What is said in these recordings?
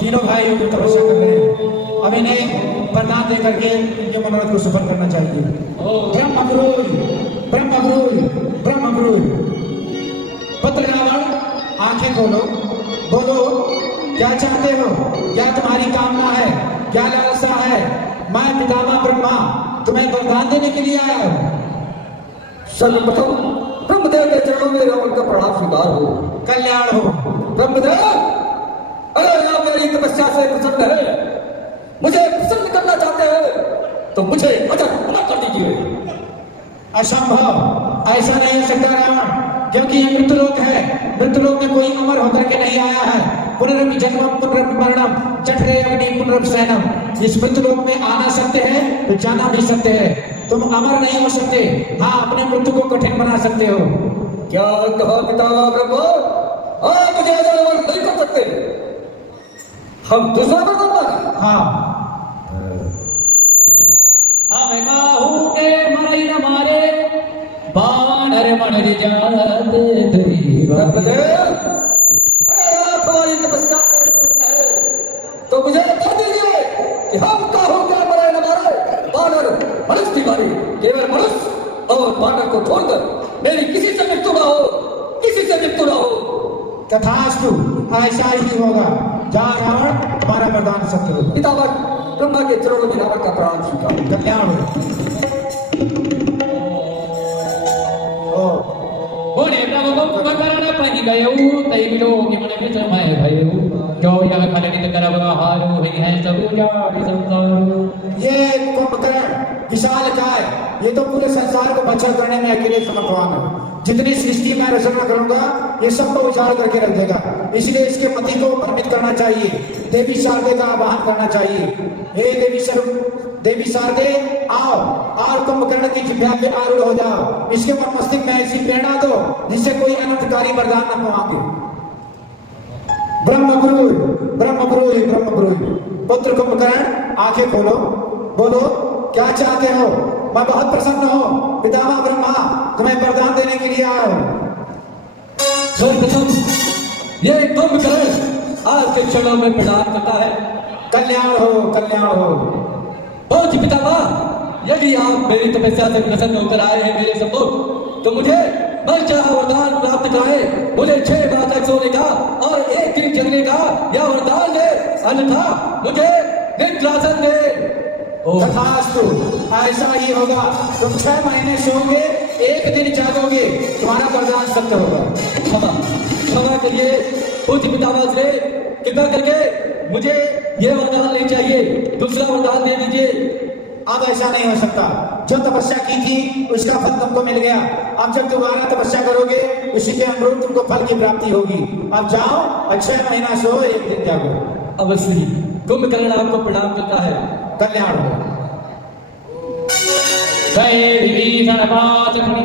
तीनों भाई तपस्या कर रहे हैं। अब इन्हें वरदान दे करके इनके मनोरथ को सफल करना चाहिए। ब्रह्मगुरु पुत्र रावण, आंखें खोलो, बोलो क्या चाहते हो, क्या तुम्हारी कामना है, क्या लालसा है। मैं पितामह ब्रह्मा तुम्हें वरदान देने के लिए आया हूं। सर्वप्रथम ब्रह्मदेव के चरणों में रावण का प्रणाम स्वीकार हो। कल्याण हो। ब्रह्मदेव, अगर आप मेरी तपस्या से प्रसन्न है, मुझे प्रसन्न करना चाहते हैं, तो मुझे अजर अमर कर दीजिए। असंभव, ऐसा नहीं हो सकता रावण, क्योंकि ये मृत्युलोक है। मृत्युलोक में कोई अमर होकर के नहीं आया है। पुनरपि जन्मम पुनरपि मरणम जठरे अग्नि पुनरपि शयनम। इस मृत्युलोक में आना सत्य है तो जाना भी सत्य है। तुम अमर नहीं हो सकते, हाँ अपने मृत्यु को कठिन बना सकते हो। क्या कहा पितामह ब्रह्मा? आप मुझे अजर अमर नहीं कर सकते। हम दूसरा वरदान मांगे। हाँ, हम काहू के मरई न मारे, बानर मन जात धरी। ब्रह्मदेव, अगर आप हमारी तपस्या से प्रसन्न है, तो मुझे बता दीजिए कि हम काहू के मरे न मारे, बानर मनुष्य की मारी। केवल मनुष्य और बानर को छोड़कर मेरी किसी से मृत्यु ना हो, किसी से मृत्यु ना हो। तथास्तु, ऐसा ही होगा। जा रावण, तुम्हारा वरदान सत्य हो। पितामह ब्रह्मा के चरणों में रावण का प्रणाम स्वीकार। कल्याण हो। बोले प्रभु कुंभकर्ण पहि गयऊ, तै विलोकि मन विचमय भयऊ। जो यह खलनित करब हारो, हई है सब जाति संसारो। ये कुंभकर्ण विशालकाय, ये तो पूरे संसार को बचाव करने में अकेले समर्थवान है। जितनी सृष्टि मैं रचना करूंगा ये सबको उजाड़ करके रख देगा। इसलिए इसके पति को भ्रमित करना चाहिए, देवी शारदे का आवाहन करना चाहिए। हे देवी शारदे, आओ और कुंभकर्ण की जिह्वा पे आरूढ़ हो जाओ। इसके मस्तिष्क में ऐसी प्रेरणा दो जिससे कोई अनर्थकारी वरदान न पाओगे। ब्रह्मगुरु पुत्र कुंभकर्ण, आंखें खोलो, बोलो क्या चाहते हो। मैं बहुत प्रसन्न हूँ, पितामह ब्रह्मा तुम्हें वरदान देने के लिए आया हूँ। सर्वप्रथम ये कुंभकर्ण आपके चरणों में प्रणाम करता है। कल्याण हो। पहुंच पितामह, यदि आप मेरी तपस्या से प्रसन्न होकर आए हैं मेरे सम्मुख, तो मुझे मन चाहा वरदान प्राप्त कराए। मुझे 6 माह तक सोने का और 1 दिन जगने का यह वरदान दे, अन्यथा मुझे निद्रासन दे। तथास्तु, ऐसा ही होगा। तुम 6 महीने सोओगे, 1 दिन जागोगे, तुम्हारा वरदान सत्य होगा। क्षमा करिए पूज्य पितामह से, कृपा करके मुझे ये वरदान नहीं चाहिए, दूसरा वरदान दे दीजिए। अब ऐसा नहीं हो सकता। जो तपस्या की थी उसका फल तुमको मिल गया। अब जब दोबारा तपस्या करोगे उसी के अनुरूप तुमको फल की प्राप्ति होगी। अब जाओ, 6 महीना सो, 1 दिन जागो। अवश्य ही कुंभकर्ण आपको प्रणाम करता है। कल्याण हो। गए विभीषण बात सुनी,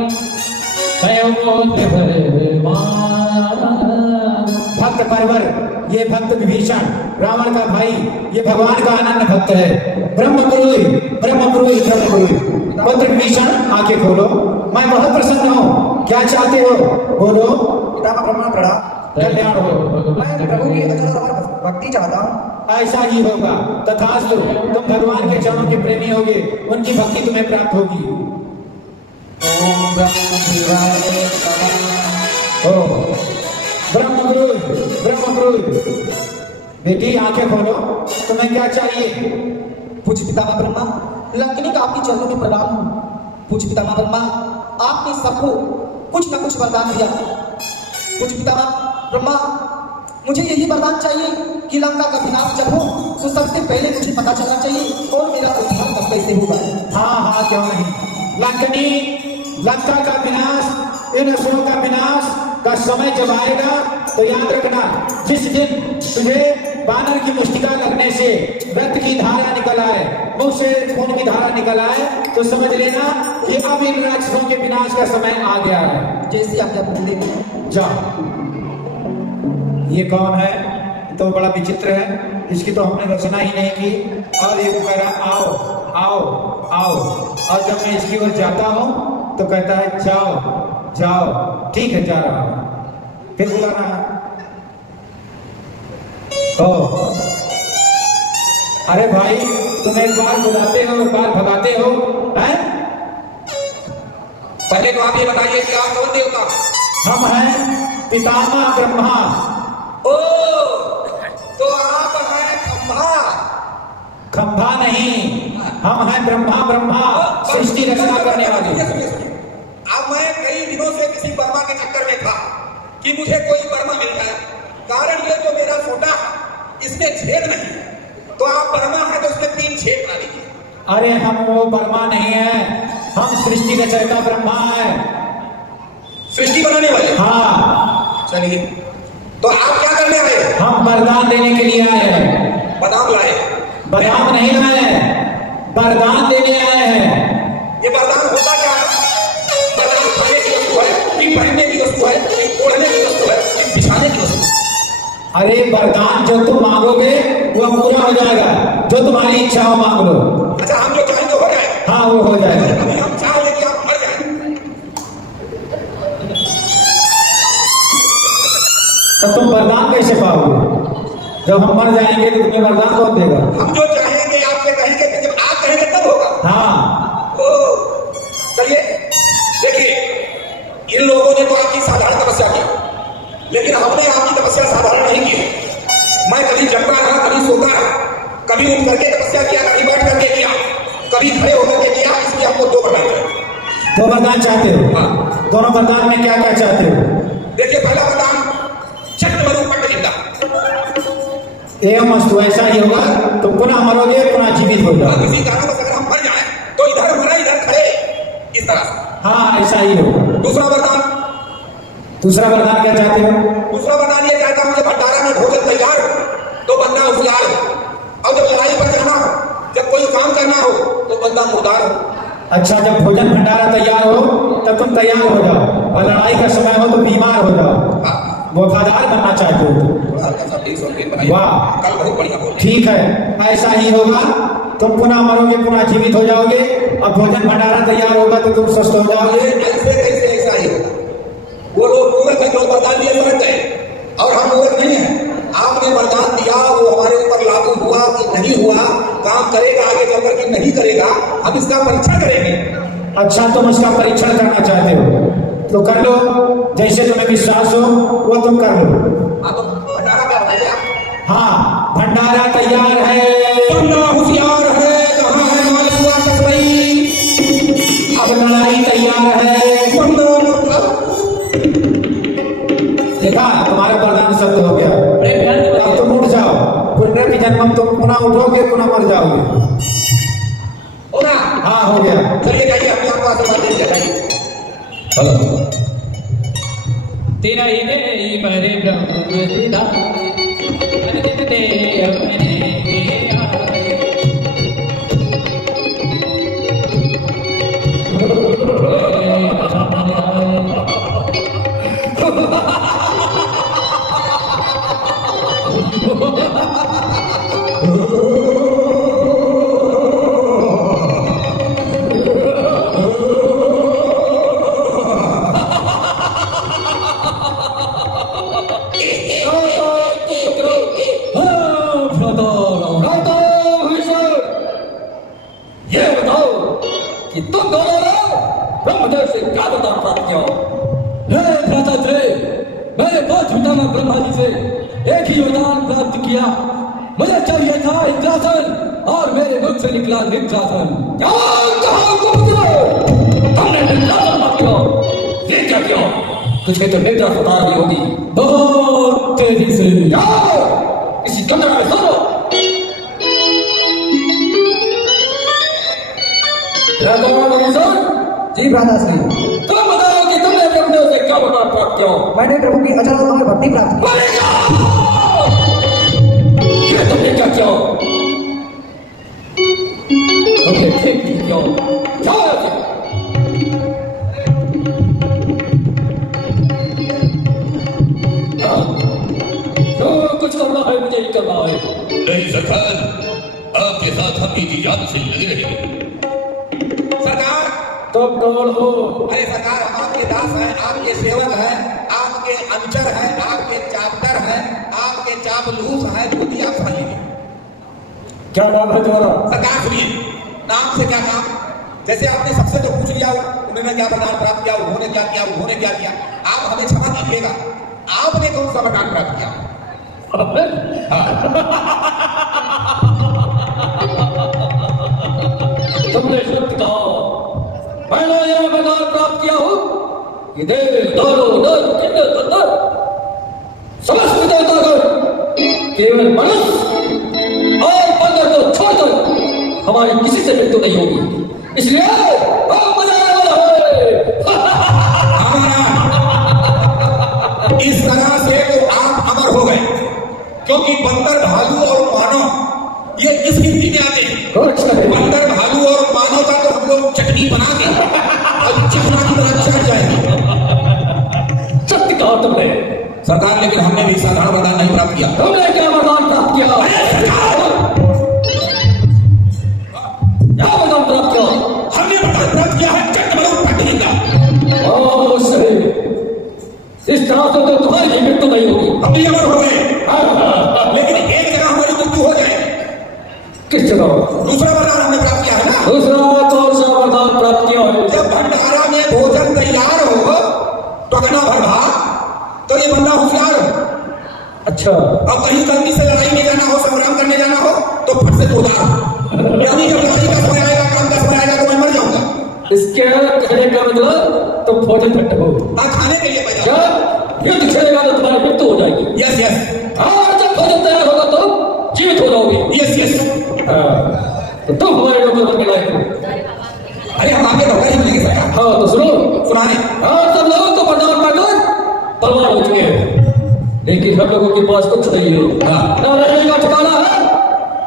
गयो गोत्र भक्त परवर, ये भक्त विभीषण रावण का भाई, ये भगवान का अनन्य भक्त है। ब्रह्मगुरु पुत्र विभीषण, आंखें खोलो। मैं बहुत प्रसन्न हूँ, क्या चाहते हो, बोलो। पितामह ब्रह्मा प्रणाम। कल्याण हो। मैं प्रभु की अचल और भक्ति चाहता हूँ। ऐसा ही होगा। तथास्तु, तुम भगवान के चरणों के प्रेमी होगे, उनकी भक्ति तुम्हें प्राप्त होगी। ओम ब्रह्म शिवाय नमः। ब्रह्मगुरु बेटी, आंखें खोलो, तुम्हें क्या चाहिए। पूज्य पितामह ब्रह्मा, लंकिनी का आपके चरणों में प्रणाम हूँ। पूज्य पितामह ब्रह्मा, आपने सबको कुछ न कुछ वरदान दिया। पूज्य पितामह ब्रह्मा, मुझे यही वरदान चाहिए कि लंका का विनाश जब हो तो सबसे पहले मुझे पता चलना चाहिए और मेरा उद्धार कब कैसे होगा। हाँ, क्यों नहीं। लंका का विनाश, इन असुरों का विनाश का समय जब आएगा तो याद रखना, जिस दिन तुझे बानर की मुष्टिका लगने से रक्त की धारा निकल आए, मुंह से खून की धारा निकल आए, तो समझ लेना कि अब इन राक्षसों के विनाश का समय आ गया है। जैसे आप जब बोले जा। ये कौन है? तो बड़ा विचित्र है, इसकी तो हमने रचना ही नहीं की। और ये कह रहा है आओ आओ आओ, और जब मैं इसकी ओर जाता हूँ तो कहता है जाओ जाओ, ठीक है जा रहा हूँ। फिर बुला रहा है ओ, अरे भाई तुम एक बार बुलाते हो एक बार भगाते हो हैं? पहले तो आप ये बताइए कि आप कौन देवता? हम हैं पितामह ब्रह्मा। ओ, तो आप हैं खंभा। खंभा नहीं, हम हैं ब्रह्मा। ब्रह्मा सृष्टि रचना करने वाले। अब मैं कई दिनों से किसी वर्मा के चक्कर में था कि मुझे कोई वर्मा मिल जाए। कारण ये जो मेरा छोटा इसमें छेद नहीं, तो आप वर्मा है तो उसमें 3 छेद बना दीजिए। अरे हम वो ब्रह्मा नहीं है, हम सृष्टि रचयिता ब्रह्मा है। सृष्टि बनाने वाले? हाँ। चलिए, तो आप क्या करने आए? हम वरदान देने के लिए आए हैं। बादाम लाए? बादाम नहीं लाए, वरदान देने आए हैं। ये वरदान होता क्या है? वरदान खाने की वस्तु है कि पहनने की वस्तु है कि ओढ़ने की वस्तु है कि बिछाने की वस्तु? अरे वरदान जो तुम मांगोगे वो पूरा हो जाएगा, जो तुम्हारी इच्छा हो मांग लो। अच्छा, हम जो चाहें तो हो जाए? हाँ वो हो जाएगा। अभी हम चाह लें कि आप मर जाए, तो तुम वरदान कैसे पाओगे? जब हम मर जाएंगे तो तुम्हें वरदान कौन देगा? हम जो चाहेंगे आपसे कहेंगे कि जब आप कहेंगे तब होगा। हाँ। ओ, चलिए देखिए, इन लोगों ने तो आपकी साधारण तपस्या की, लेकिन हमने आपकी तपस्या साधारण नहीं की। मैं कभी जगता रहा, कभी सोता रहा, कभी उठ करके तपस्या किया, कभी बैठ करके किया, कभी खड़े होकर के किया। इसलिए हमको 2 वरदान चाहिए। 2 वरदान चाहते हो? हाँ। दोनों वरदान में क्या क्या चाहते हो? देखिए, पहला वरदान चक्रवरूपट जिंदा। एवं अस्तु, ऐसा ही होगा, तो पुनः मरोगे पुनः जीवित हो जाओगे। किसी कारणवश अगर हम मर जाए तो इधर मरा इधर खड़े, इस तरह से। हाँ ऐसा ही होगा। दूसरा वरदान? दूसरा वरदान क्या चाहते हो? दूसरा वरदान ये चाहता हूं कि भंडारा में भोजन तैयार हो तो बंदा उफलार हो, और जब लड़ाई पर जाना हो, जब कोई काम करना हो तो बंदा मुर्दार हो। अच्छा, जब भोजन भंडारा तैयार हो तब तुम तैयार हो जाओ, और लड़ाई का समय हो तो बीमार हो जाओ। वफादार बनना चाहते हो तो? वाह, कल बहुत बढ़िया बोल। ठीक है, ऐसा ही होगा। तुम पुनः मरोगे पुनः जीवित हो जाओगे, और भोजन भंडारा तैयार होगा तो तुम स्वस्थ हो जाओगे। ऐसे कैसे ऐसा ही होगा? वो लोग मूर्ख है जो वरदान दिए मर गए, और हम मूर्ख नहीं है। आपने वरदान दिया, वो हमारे ऊपर लागू हुआ कि नहीं हुआ, काम करेगा आगे चलकर कि नहीं करेगा, हम इसका परीक्षण करेंगे। अच्छा, तुम इसका परीक्षण करना चाहते हो तो कर लो, जैसे तुम्हें विश्वास हो वो तुम कर लो। हाँ, तो भंडारा क्या बताइए आप? हाँ, भंडारा तैयार है। बंदा होशियार है, कहाँ है मालपुआ कसरई? अब लड़ाई तैयार है। बंदा देखा, तुम्हारा वरदान सत्य हो गया। अब तुम उठ जाओ, पुनः जन्म तुम पुनः उठोगे पुनः मर जाओगे। हो ना? हाँ हो गया। चलिए जाइए, अपने आपको आशीर्वाद दीजिए, जाइए। तेरा ही दे परे ब्रह्म सीधा अनित दे अपने कि तुम दोनों ने ब्रह्मदेव से क्या वरदान प्राप्त किया? मैंने 5 पितामह ब्रह्मा जी से एक ही वरदान प्राप्त किया। मुझे चाहिए था इंद्रासन, और मेरे मुख से निकला निद्रासन। तुमने निद्रासन मत किया, ये क्या किया? तुझे तो निद्रा सता रही होगी बहुत तेजी से। इसी कमरे में सो। जी भ्राताश्री, तुम बताओ कि तुमने ब्रह्मदेव से क्या वरदान प्राप्त किया? मैंने प्रभु की अचल अमर भक्ति प्राप्त की। ये तुमने क्या किया? तुमने ठीक किया। जाओ यहाँ से। जो कुछ करना है मुझे करवाए। नहीं सरकार, आपके साथ हम इंतजाम से लगे रहेंगे। सरकार, तुम कौन हो? अरे सरकार, हम आपके दास हैं, आपके सेवक हैं, आपके अनुचर हैं, आपके चापकर हैं, आपके चापलूस हैं, खुद ही आप समझिए। क्या नाम है तुम्हारा? सरकार सुनिए, नाम से क्या काम? जैसे आपने सबसे तो पूछ लिया, उन्होंने क्या वरदान प्राप्त किया, उन्होंने क्या किया, उन्होंने क्या किया, आप हमें क्षमा कीजिएगा, आपने कौन सा वरदान प्राप्त किया? तुमने सत्य कहा। मैंने यह वरदान प्राप्त किया हूँ कि देव, दानव, नर, किन्नर, गंधर्व समस्त देवतागण केवल मनुष्य और बंदर को छोड़कर हमारी किसी से मृत्यु नहीं होगी। इसलिए हम मनाने वाला है। इस तरह से तो आप अमर हो गए, क्योंकि बंदर, भालू और मानव ये किस गिनती में आते हैं? बंदर, भालू और मानव का तो हम लोग चटनी बना के और चिकना की तरह चढ़ जाएंगे। सत्य कहा तुमने। सरकार, लेकिन हमने भी साधारण वरदान नहीं प्राप्त किया। तुमने क्या वरदान प्राप्त किया? क्या वरदान प्राप्त किया? हमने वरदान प्राप्त किया है चक्रमणि पटनी का। ओ सही, इस तरह से तो तुम्हारी मृत्यु नहीं होगी। हम भी अमर हो गए, लेकिन एक जगह हमारी मृत्यु हो जाए। किस जगह? दूसरा वरदान हमने प्राप्त किया है ना। दूसरा कौन सा वरदान प्राप्त किया है? जब भंडारा में भोजन तैयार हो तो अगना भर भाग, तो ये बंदा होशियार हो। अच्छा, अब कहीं गर्मी से लड़ाई में जाना हो, संग्राम करने जाना हो तो फट से तोड़दार, यानी जब लड़ाई का समय आएगा, काम का समय आएगा तो मैं मर जाऊंगा। इसके कहने का मतलब तुम फौजी भट्ट हो। हाँ, खाने के लिए पैदा। जब युद्ध छेड़ेगा तो तुम्हारी मृत्यु हो जाएगी। यस यस, और जब भोजन तैयार होगा तो जीवित हो जाओगे। Yes yes. तो तुम हमारे नौकर बनने लायक हो। अरे हम आपके नौकर ही बनेंगे सरकार। हाँ तो सुनो, सुनाने। हाँ सब लोग तो बरदान पाकर परवान हो चुके हैं, लेकिन हम लोगों के पास कुछ नहीं है। हाँ। ना रहने का ठिकाना है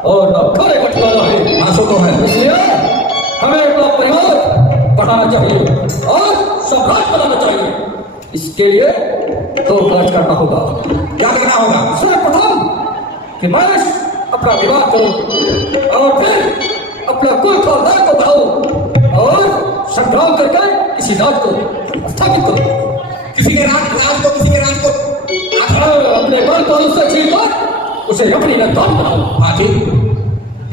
और ना खाने का ठिकाना है। हाँ, सो तो है। इसलिए हमें अपना परिवार बढ़ाना चाहिए और सम्राट बनाना चाहिए। इसके लिए दो कार्य करना होगा। क्या करना होगा? सर्वप्रथम कि मैं अपना विवाह करूं और फिर अपना कुल खानदान को बढ़ाऊं और संग्राम करके किसी राज को स्थापित करूं। किसी के राज को, किसी के राज को अपने बल को उससे छीनकर उसे अपनी रंगदार बनाऊं। हाँ ठीक।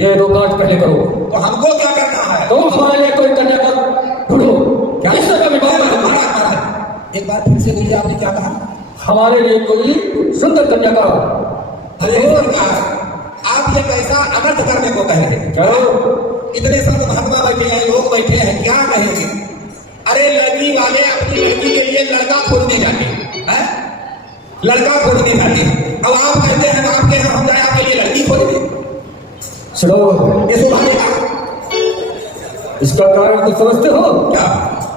ये दो कार्य पहले करो। तो हमको क्या करना है? तुम हमारे लिए कोई कन्या का ढूंढो। क्या इससे कभी बात महाराज, करो। महाराज, एक बार फिर से बोलिए, आपने क्या कहा? हमारे लिए कोई सुंदर कन्या का। अरे सरकार, आप ये कैसा अनर्थ करने को कह रहे हैं? क्या? इतने सब महात्मा बैठे हैं, लोग बैठे हैं, क्या कहेंगे? अरे लड़की वाले अपनी लड़की के लिए लड़का खोजने जाते हैं, लड़का खोजने जाते हैं। अब आप कहते हैं आपके यहाँ हम जाए आपके लिए लड़की खोजने? सुनो, ये सुभागेगा इसका कारण तो समझते हो क्या?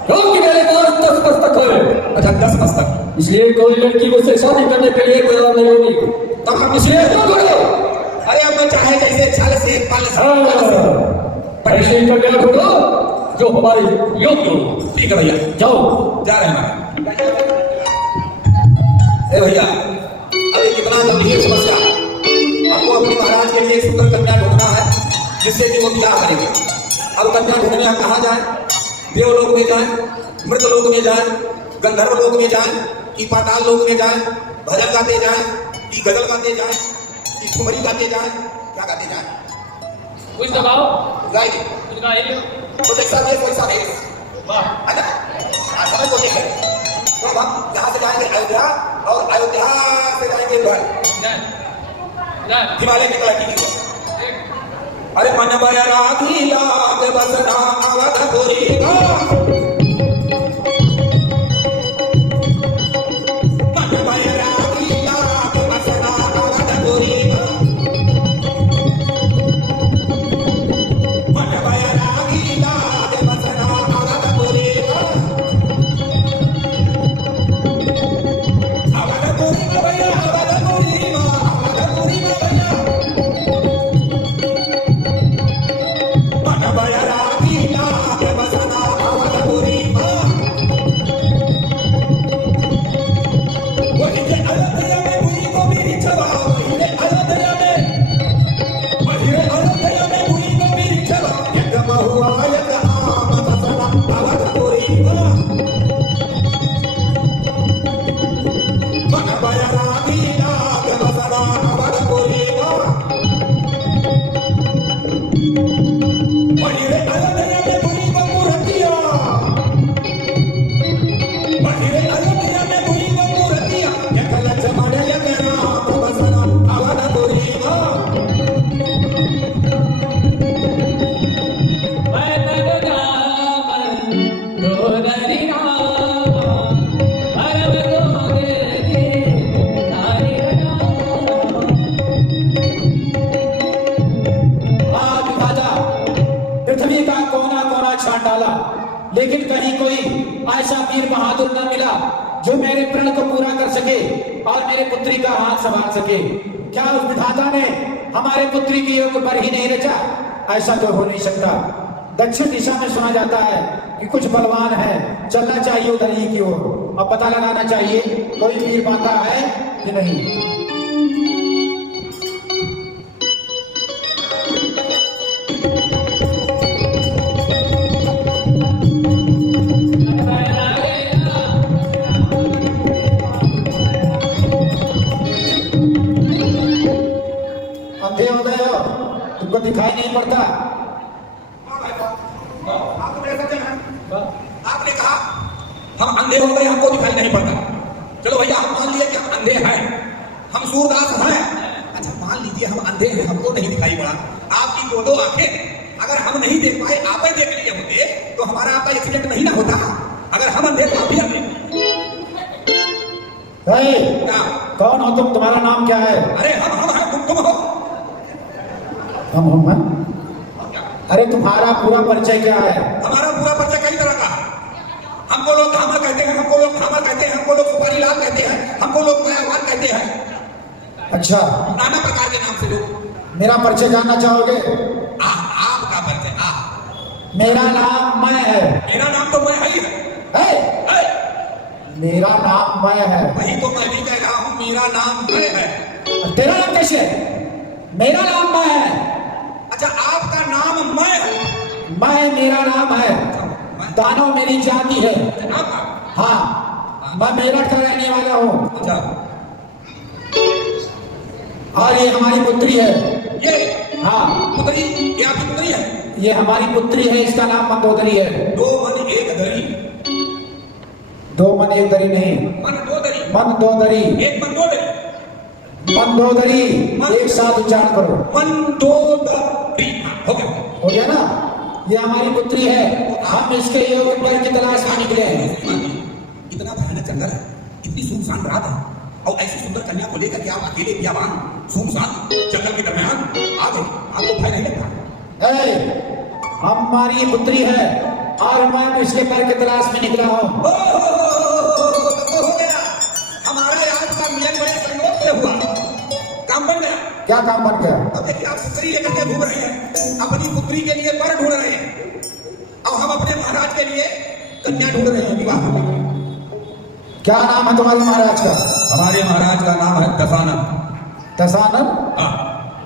क्योंकि मेरे पास 10 पुस्तक है। अच्छा, 10 पुस्तक। इसलिए कोई लड़की मुझसे शादी करने के लिए तैयार नहीं होगी। तब हम इसलिए तुम करो। अरे अब मैं चाहे जैसे छल से पल से ऐसे ही कन्या ढूंढो जो हमारी योग्य हो। ठीक है भैया, जाओ। जा रहे हैं। ए भैया, अभी कितना गंभीर समस्या। आपको अपने महाराज के लिए एक सुंदर कन्या ढूंढना है जिससे कि वो विवाह करेंगे। अब कन्या ढूंढने हम कहाँ जाए? देवलोक में जाए, मृतलोक में जाए, गंधर्व लोक में जाए, कि पाताल लोक में जाए, भजन गाते जाए, कि गजल गाते जाए, कि ठुमरी गाते जाए, क्या गाते जाए? कुछ दबाओ, गाइए। कुछ गाइए। तो जैसा देश वैसा देश। वाह, अच्छा, आज समय को देखें तो हम यहाँ से जाएंगे अयोध्या और अयोध्या से जाएंगे हिमालय की तलहटी की ओर। अरे मन बया राखी लाग बसना अवधपुरी का, मन बया राखी लाग बसना अवधपुरी का, मन बया राखी लाग बसना अवधपुरी का, अवधपुरी में भैया, अवधपुरी में, अवधपुरी में भैया। मन बया राखी लाग बसना अवधपुरी लेकिन कहीं कोई ऐसा वीर बहादुर न मिला जो मेरे प्रण को पूरा कर सके और मेरे पुत्री का हाथ संभाल सके। क्या उस विधाता ने हमारे पुत्री के योग पर ही नहीं रचा? ऐसा तो हो नहीं सकता। दक्षिण दिशा में सुना जाता है कि कुछ बलवान है, चलना चाहिए उधर ही की ओर और पता लगाना चाहिए कोई वीर माता है कि नहीं। अंधे हो गए हो, तुमको दिखाई नहीं पड़ता? आप तो मेरे सज्जन हैं। आपने कहा हम अंधे हो गए, हमको दिखाई नहीं पड़ता। चलो भैया, हम मान लिए कि हम अंधे हैं, हम सूरदास हैं। अच्छा मान लीजिए हम अंधे हैं, हमको नहीं दिखाई पड़ा। आपकी दो आंखें अगर हम नहीं देख पाए, आप ही देख लिए होते तो हमारा आपका एक्सीडेंट नहीं ना होता। अगर हम अंधे तो आप भी अंधे। क्या? कौन हो तुम? तुम्हारा नाम क्या है? अरे हम हैं, तुम हो। हम हैं? अरे तुम्हारा पूरा परिचय क्या है? हमारा पूरा परिचय कई तरह का है। हमको लोग धामा कहते हैं, हमको लोग थामा कहते हैं, हमको लोग सुपारी लाल कहते हैं, हमको लोग मायावान कहते हैं। अच्छा, नाना प्रकार के नाम से लोग। मेरा परिचय जानना चाहोगे? आपका परिचय? मेरा नाम मैं है। मेरा नाम तो मैं ही है। मेरा नाम मैं है। वही तो मैं भी कह रहा हूँ, मेरा नाम मैं है। तेरा नाम कैसे है? मेरा नाम मैं है। अच्छा आपका नाम मैं है? मैं, मेरा नाम है। दानव मेरी जाति है। आपका? हाँ, मैं मेरठ का रहने वाला हूँ। अच्छा, और ये हमारी पुत्री है। ये हाँ, पुत्री? ये आपकी पुत्री है? ये हमारी पुत्री है, इसका नाम मंदोदरी है। दो मन एक दरी। दो मन एक दरी नहीं, मन दो दरी। मंदोदरी। एक मन दो दरी। मंदोदरी, एक साथ उच्चारण करो। मन दो दरी। हो गया? हो गया ना? ये हमारी पुत्री है, हम इसके योग पर की तलाश में निकले हैं। इतना भयानक जंगल है, इतनी सुनसान रात है, और ऐसी सुंदर कन्या को लेकर के आप अकेले बियाबान सुनसान जंगल के दरमियान आ गए, आपको भय नहीं लगता? हमारी पुत्री है और मैं इसके पर की तलाश में निकला हूँ। हो गया, हमारा आज का मिलन बड़े संयोग से हुआ, काम बन गया। क्या काम बन गया? अब देखिए आप पुत्री लेकर के घूम रहे हैं, अपनी पुत्री के लिए वर ढूंढ रहे हैं, और हम अपने महाराज के लिए कन्या ढूंढ रहे हैं विवाह। क्या नाम है तुम्हारे महाराज का? हमारे महाराज का नाम है दशानन। दशानन? हाँ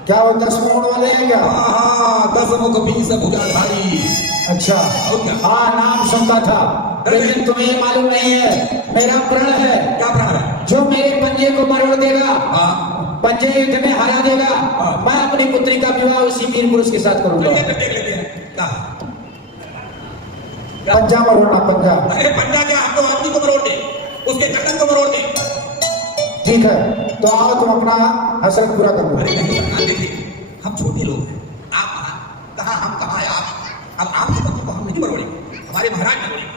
क्या वो 10 मुंह वाले हैं क्या? हाँ, 10 मुख 20 भुजाधारी। अच्छा, और क्या? हाँ, नाम सुनता था, लेकिन तुम्हें ये मालूम नहीं है मेरा प्रण है। क्या प्रण है? जो मेरे पंजे को मरोड़ देगा, हाँ, पंजे युद्ध में हरा देगा, मैं अपनी पुत्री का विवाह उसी वीर पुरुष के साथ करूंगा। देख लेते हैं क्या? पंजा मरोड़ना, पंजा। अरे पंजा क्या, हम तो आदमी को मरोड़ दे, उसके गर्दन को मरोड़ दे। ठीक है, तो आओ तुम अपना हसरत पूरा कर लो। अरे नहीं सरकार, देखिए हम छोटे लोग हैं, आप कहाँ हम कहाँ है आप? अब आपके बच्चों को हम नहीं मरोड़ेंगे, हमारे महाराज मरोड़ेंगे।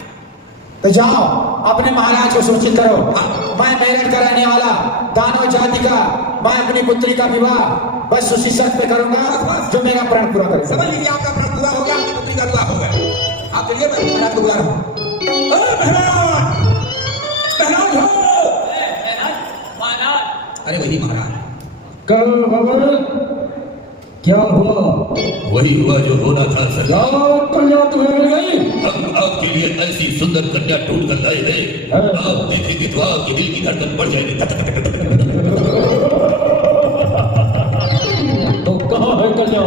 तो जाओ अपने महाराज को सूचित करो, मैं मेरठ का रहने वाला दानव जाति का, मैं अपनी पुत्री का विवाह बस उसी शर्त पे करूंगा जो मेरा प्रण पूरा करे। समझ लीजिए आपका प्रण पूरा हो गया, आपकी पुत्री का विवाह हो गया। आप चलिए, मैं महाराज को बुला रहा हूँ। अरे वही महाराज। क्या हुआ? वही हुआ जो होना था सरकार। कन्या तुम्हें मिल गई? हम आपके लिए ऐसी सुंदर कन्या ढूंढ कर लाए हैं, आप देखेंगे तो आपके दिल की धड़कन बढ़ जाएगी। तो कहाँ है कन्या?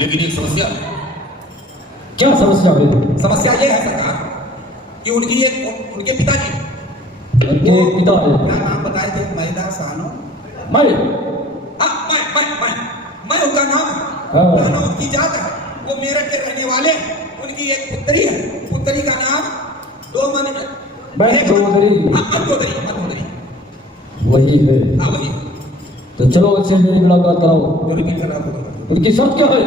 लेकिन एक समस्या। क्या समस्या है? समस्या ये है सरकार कि उनके पिताजी, उनके पिता है? क्या नाम बताए थे? मैदा सानो। मैं मैं उनका नाम है, नाना उनकी जात है, वो मेरठ के रहने वाले हैं। उनकी एक पुत्री है, पुत्री का नाम मंदोदरी। मंदोदरी वही है। हाँ वही। तो चलो इससे मेरी मुलाकात कराओ। उनकी शर्त क्या है?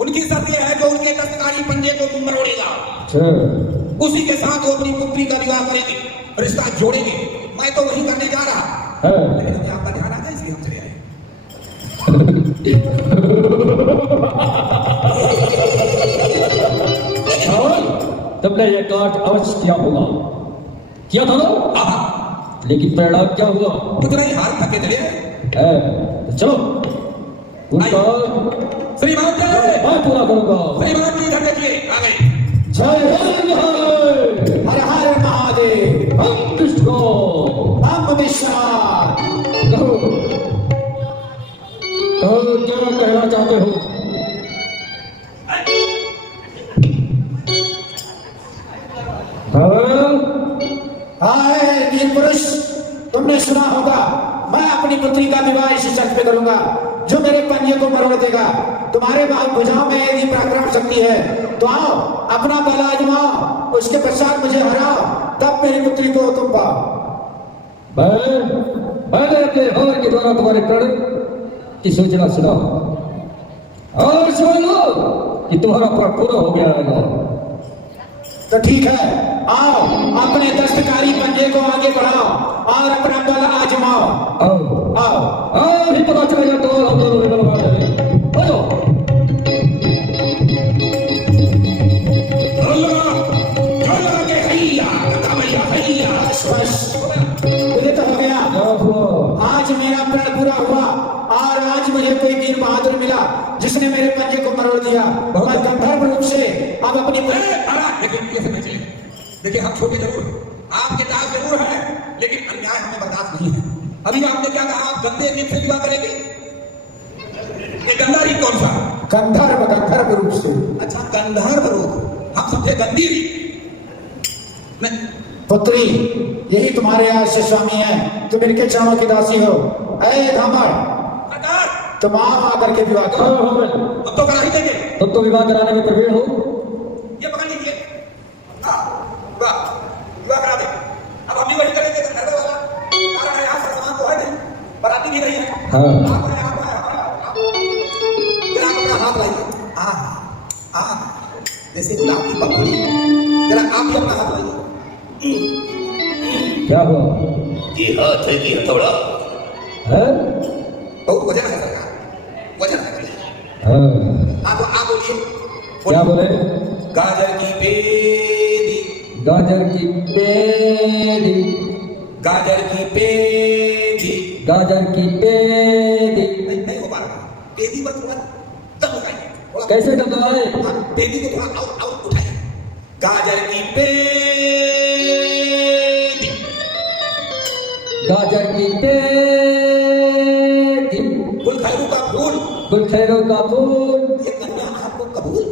उनकी शर्त यह है जो उनके दस्तकारी पंजे को तुम मरोड़ेगा, उसी के साथ वो अपनी पुत्री का विवाह करेंगे, रिश्ता जोड़ेंगे। मैं तो वही करने जा रहा है। लेकिन आपका ध्यान आता है, इसलिए हम चले आए। और तुमने ये काट अवश्य किया होगा, किया था ना? हाँ, लेकिन परिणाम क्या हुआ? उतना ही हाथ थके चले। तो चलो उनका श्रीमान जी, बात पूरा करूंगा। श्रीमान जी इधर देखिए, आ गए। जय हो हर हर महादेव। हम कृष्ण को हम विश्वास। कहो कहो क्या कहना चाहते हो? हाय वीर पुरुष, तुमने सुना होगा मैं अपनी पुत्री का विवाह इसी शर्त पे करूंगा जो मेरे पंजे को मरोड़ देगा। तुम्हारे भुजाओं में यदि पराक्रम शक्ति है तो आओ अपना बल आजमाओ, उसके पश्चात मुझे हराओ, तब मेरी पुत्री को तुम पाओ। मैंने अपने हवन के द्वारा तुम्हारे प्रण की सूचना सुना और समझ लो कि तुम्हारा प्रण पूरा हो गया है। तो ठीक है, आओ अपने दस्तकारी पंजे को आगे बढ़ाओ और अपना बल आजमाओ। आओ आओ आओ भी पता चलेगा तो हम दोनों में बलवान हैं। बोलो बस मुझे तो हो गया। आज मेरा प्रण पूरा हुआ और आज मुझे कोई वीर बहादुर मिला जिसने मेरे पंजे को मरोड़ दिया। मैं गंधर्व रूप से अब अपनी देखिए हम छोटे जरूर, आपके दास जरूर है, लेकिन अन्याय हमें बर्दाश्त नहीं है। अभी आपने क्या कहा, आप गंदे रीत से विवाह करेंगे? ये गंदा रीत कौन सा? गंधर्व रूप से। अच्छा, गंधर्व रूप, हम समझे गंदी रीत। नहीं पुत्री, यही तुम्हारे आज से स्वामी है, तुम इनके चरणों की दासी हो। ऐ धामड़, तुम आकर के विवाह करो। अब तो करा ही देंगे। तुम तो विवाह कराने में प्रवीण हो। ये पकड़ लीजिए, विवाह करा दे। अब हम भी वही करेंगे गंधर्व वाला, कारण है यहाँ सामान तो है नहीं, बराती भी नहीं है। हाँ जरा अपना हाथ लाइए, जैसे गुलाब की पकड़ी, जरा आप भी अपना हाथ लाइए। क्या हुआ? ये हाथ है कि हथौड़ा? है? बहुत वजन है सरकार, वजन है। हाँ। आप बोलिए। क्या बोले? गाजर की पेड़ी, गाजर की पेड़ी, गाजर की पेड़ी, गाजर की पेड़ी। नहीं हो पा रहा, पेड़ी पर थोड़ा दम लगाइए। कैसे दबाए? पेड़ी को थोड़ा और उठाइए। गाजर की पेड़ी, गाजर की पेड़ी, गुलखैरू का फूल, गुलखैरों का फूल, ये कन्या आपको कबूल।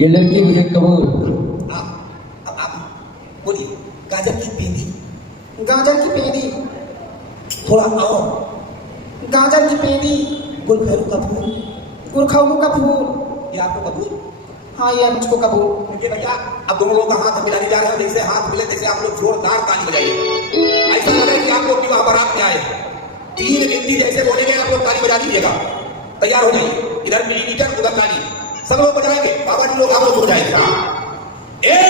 ये लड़की मुझे कबूल। अब आप बोलिए, गाजर की पेड़ी, गाजर की पेड़ी, थोड़ा और, गाजर की पेड़ी, गुलखैरू का फूल, गुलखैरू का फूल। ये आपको कबूल? हाँ, ये मुझको कबूल। देखिए भैया, अब दोनों लोगों का हाथ मिलाने जा रहे हैं, जैसे हाथ मिले तैसे आप लोग जोरदार ताली बजाइए। ऐसा लगे कि आप लोग विवाह बारात में आए। 3 गिनती जैसे बोलेंगे आप लोग ताली बजा दीजिएगा। तैयार हो जाइए, इधर मिलीमीटर उधर ताली, सब लोग बजाएंगे। बाबा जी लोग आप लोग हो जाएंगे। 1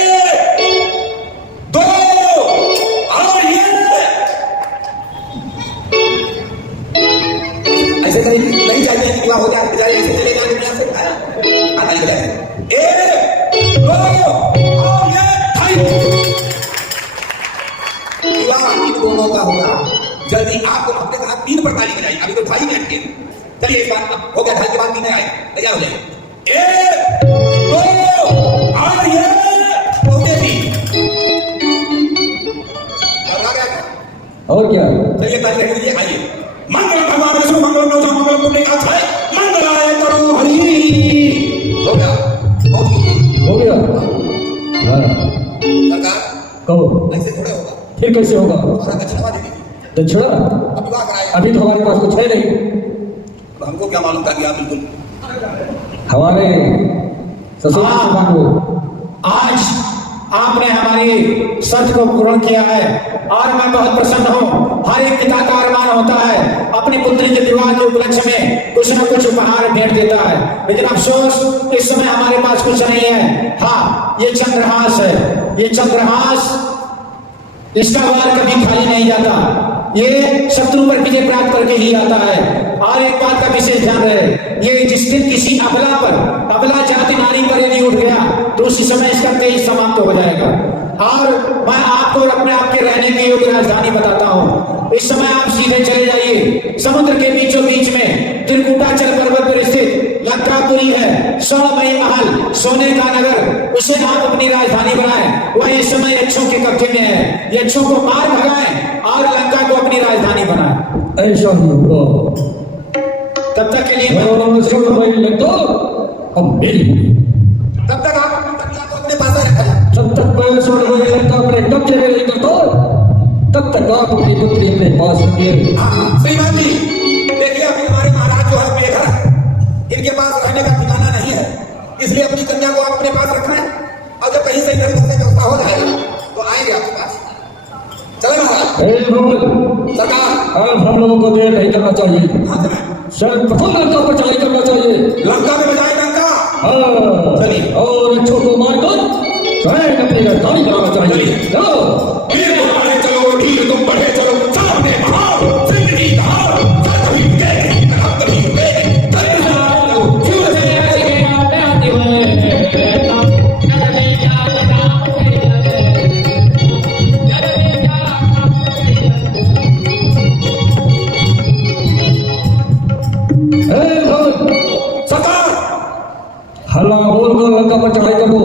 2 और ये ऐसे नहीं चाहिए कि विवाह हो जाए, बजाइए ऐसे चले जाएंगे यहाँ से। ताली बजाएंगे। 1 2 और ये विवाह इन दोनों का होगा। जल्दी आपको अपने कहा 3 पर ताली बजाई, अभी तो 2.5 मिनट के। चलिए इस बार हो गया, 2.5 के बाद 3 आए, तैयार हो जाए। 1 2 और ये हो गए 3। आ गया और क्या? चलिए ताली रख दीजिए। आइए, मंगल भगवान विष्णु मंगल नौजा मंगल पुण्यकाक्षाय मंगलाय करो हरि। हो गया, हो गया। हाँ। सरकार कहो ऐसे थोड़ा होगा, फिर कैसे होगा? हमारा दक्षिणा दे दीजिए। दक्षिणा? अब विवाह कराए। अभी तो हमारे पास कुछ है नहीं। तो हमको क्या मालूम था कि आप बिल्कुल हमारे ससुर से मांगो। आज आपने हमारी शर्त को पूर्ण किया है और मैं बहुत प्रसन्न हूँ। हर एक पिता का अरमान होता है अपनी पुत्री के विवाह के उपलक्ष्य में कुछ न कुछ उपहार भेंट देता है, लेकिन अफसोस इस समय हमारे पास कुछ नहीं है। हाँ, ये चंद्रहास है, ये चंद्रहास, इसका वार कभी खाली नहीं जाता। ये शत्रु पर विजय प्राप्त करके ही आता है। और एक बात का विशेष ध्यान रहे, ये जिस दिन किसी अबला पर, अबला जाति नारी पर यदि उठ गया तो उसी समय इसका तेज समाप्त हो जाएगा। और मैं आपको अपने आप के रहने की योग्य राजधानी बताता हूँ। इस समय आप सीधे चले जाइए, समुद्र के बीचों बीच में त्रिकुटाचल पर्वत पर स्थित लंकापुरी है, स्वर्णमयी महल, सोने का नगर, उसे आप अपनी राजधानी बनाएं। वह इस समय यक्षों के कब्जे में है, यक्षों को मार भगाएं और लंका को अपनी राजधानी बनाएं। ऐसा ही होगा। तब तक के लिए अब मेरी तब तक आप अपनी कन्या को अपने पास रखा। जब तक मैं स्वर्णमयी लंका अपने कब्जे में नहीं करता तब तक आप अपनी पुत्री अपने पास रखिए। श्रीमान जी देखिए, अभी हमारे महाराज जो है बेघर है, इनके पास रहने का ठिकाना नहीं है, इसलिए अपनी कन्या को आप अपने पास रख रहे हैं। और जब कहीं से इधर उधर से व्यवस्था हो जाएगा तो आएंगे आपके पास। चले महाराज। सरकार, अब हम लोगों को देर नहीं करना चाहिए। हाँ चलें। सर्वप्रथम लंका पर चढ़ाई करना चाहिए। लंका में बजाए लंका। हाँ, चलिए। और अच्छों को मारकर स्वयं अपनी राजधानी बनाना चाहिए। चलो वीर तुम बढ़े चलो, ढील तुम बढ़े चलो, सामने बहाओ, जिंदगी दहाओ, सर कभी रुकेगी, कदम कभी रुकेगी, चलते जाओ, क्यों से ऐसे आते हुए सरकार। हल्ला बोलकर लंका पर चढ़ाई कर दो।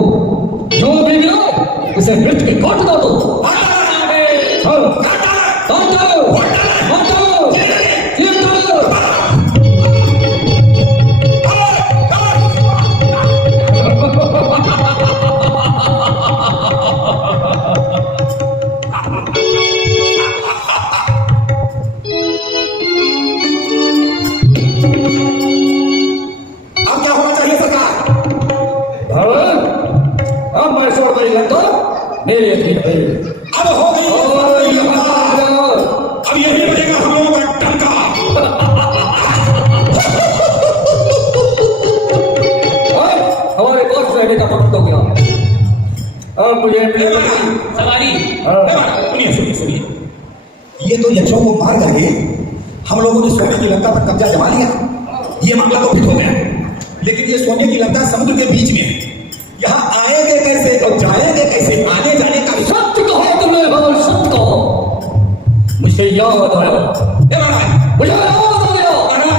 जो भी मिले उसे मृत के काट दो। अब क्या होना चाहिए सरकार? अब मैं छोड़ गई लंका मेरे अधीन है। अब हो गई अब यही बजेगा हम लोगों का डंका। हमारे पास रहने का वक्त हो गया। अब मुझे सवारी सुनिए सुनिए सुनिए, ये तो यक्षों को मार करके हम लोगों ने सोने की लंका पर कब्जा जमा लिया। ये मामला तो फिट हो गया, लेकिन ये सोने की लंका समुद्र के बीच में है। यहाँ आएंगे कैसे और जाएंगे कैसे? आने जाने का सत्य कहो तुमने, बहुत सत्य कहो। मुझे याद आया, मुझे याद आया।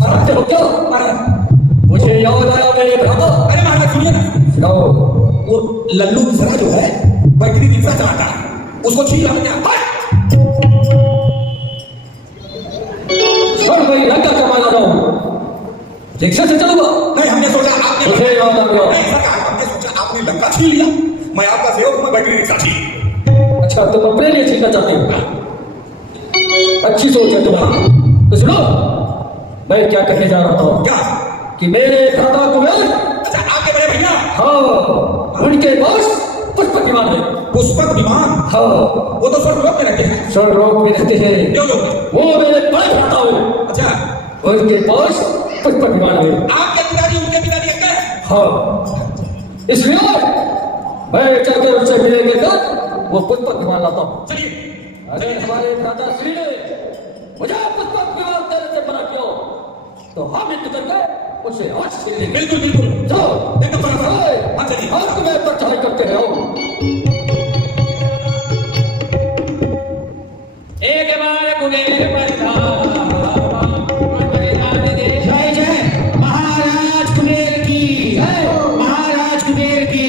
सत्य हो क्या? मुझे याद आया मेरे भ्राता। अरे महाराज सुनिए ना, सुनाओ। वो लल्लू मिश्रा जो है बैटरी रिक्शा चलाता है, उसको छीन लिया। सर मैं लंका कमाना जाऊं, रिक्शा से चलूंगा। नहीं, हमने सोचा आपने मुझे याद आ गया। नहीं सरकार, हमने सोचा आपने लंका छीन लिया, मैं आपका सेवक, मैं बैटरी रिक्शा छीन। अच्छा तुम अपने लिए छीनना चाहते हो? अच्छी सोच है तुम्हारी। तो सुनो, मैं क्या कहने जा रहा था क्या? कि मेरे भ्राता कुबेर, अच्छा आपके बड़े भैया हाँ, उनके पास पुष्पक विमान है। पुष्पक विमान? हाँ, वो तो स्वर्गलोक में रहते हैं। स्वर्गलोक में रहते हैं। क्यों लोग? वो मेरे बड़े भ्राता हुए, अच्छा उनके पास पुष्पक विमान है। आपके पिताजी उनके पिताजी एक हैं? हाँ, इसलिए मैं जाकर उससे मिले देकर वो पुष्पक विमान लाता हूँ। चलिए। अरे हमारे भ्राता श्री ने मुझे पुष्पक विमान देने से मना किया, तो हम एक करके उसे आज से लेंगे। बिल्कुल बिल्कुल, जाओ एकदम बराबर। हाँ चलिए। हम तुम्हें पर चढ़ाई करते रहो। एक बार कुबेर पर था जय जय महाराज कुबेर की, महाराज कुबेर की।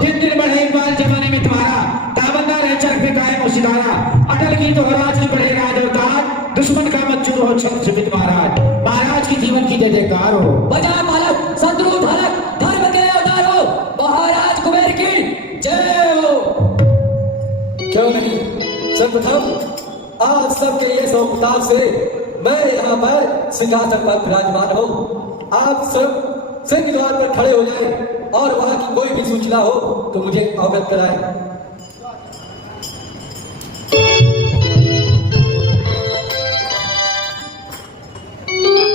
जिन दिन बढ़े इकबाल जमाने में तुम्हारा दावंदा रहे चरख पे कायम हो सितारा। अटल की तो राज की बढ़े राज अवतार, दुश्मन का मंजूर हो छम सुमित महाराज। महाराज की जीवन की जय जयकार हो। बजा बालक शत्रु धारक धर्म के अवतार हो, महाराज कुबेर की जय हो। क्यों नहीं, सर्वप्रथम आज सबके ये सौभाग्य से मैं यहाँ पर सिंहासन पर विराजमान हूँ। आप सब सिंह द्वार पर खड़े हो जाए और वहाँ की कोई भी सूचना हो तो मुझे अवगत कराए।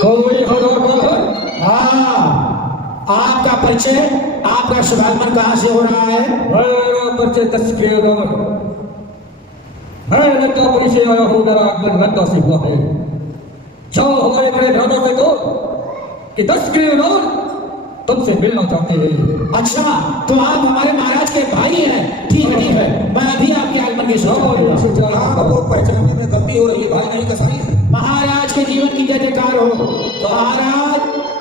कोई हड़बड़ है? हाँ, आपका परिचय, आपका शुभागमन कहाँ से हो रहा है? मेरा परिचय तस्वीर मैं लंकापुरी से आया हूँ, मेरा आगमन लंका से हुआ है। जाओ हमारे बड़े भ्राता से कहो कि 10 किलोमीटर तुमसे मिलना चाहते हैं। अच्छा, तो आप हमारे महाराज के भाई हैं। ठीक है, मैं अभी आपके आगमन की सूचना दूंगा। आपको पहचानने में गलती हो रही है, भाई नहीं कसाई। महाराज के जीवन की जय जयकार हो। महाराज,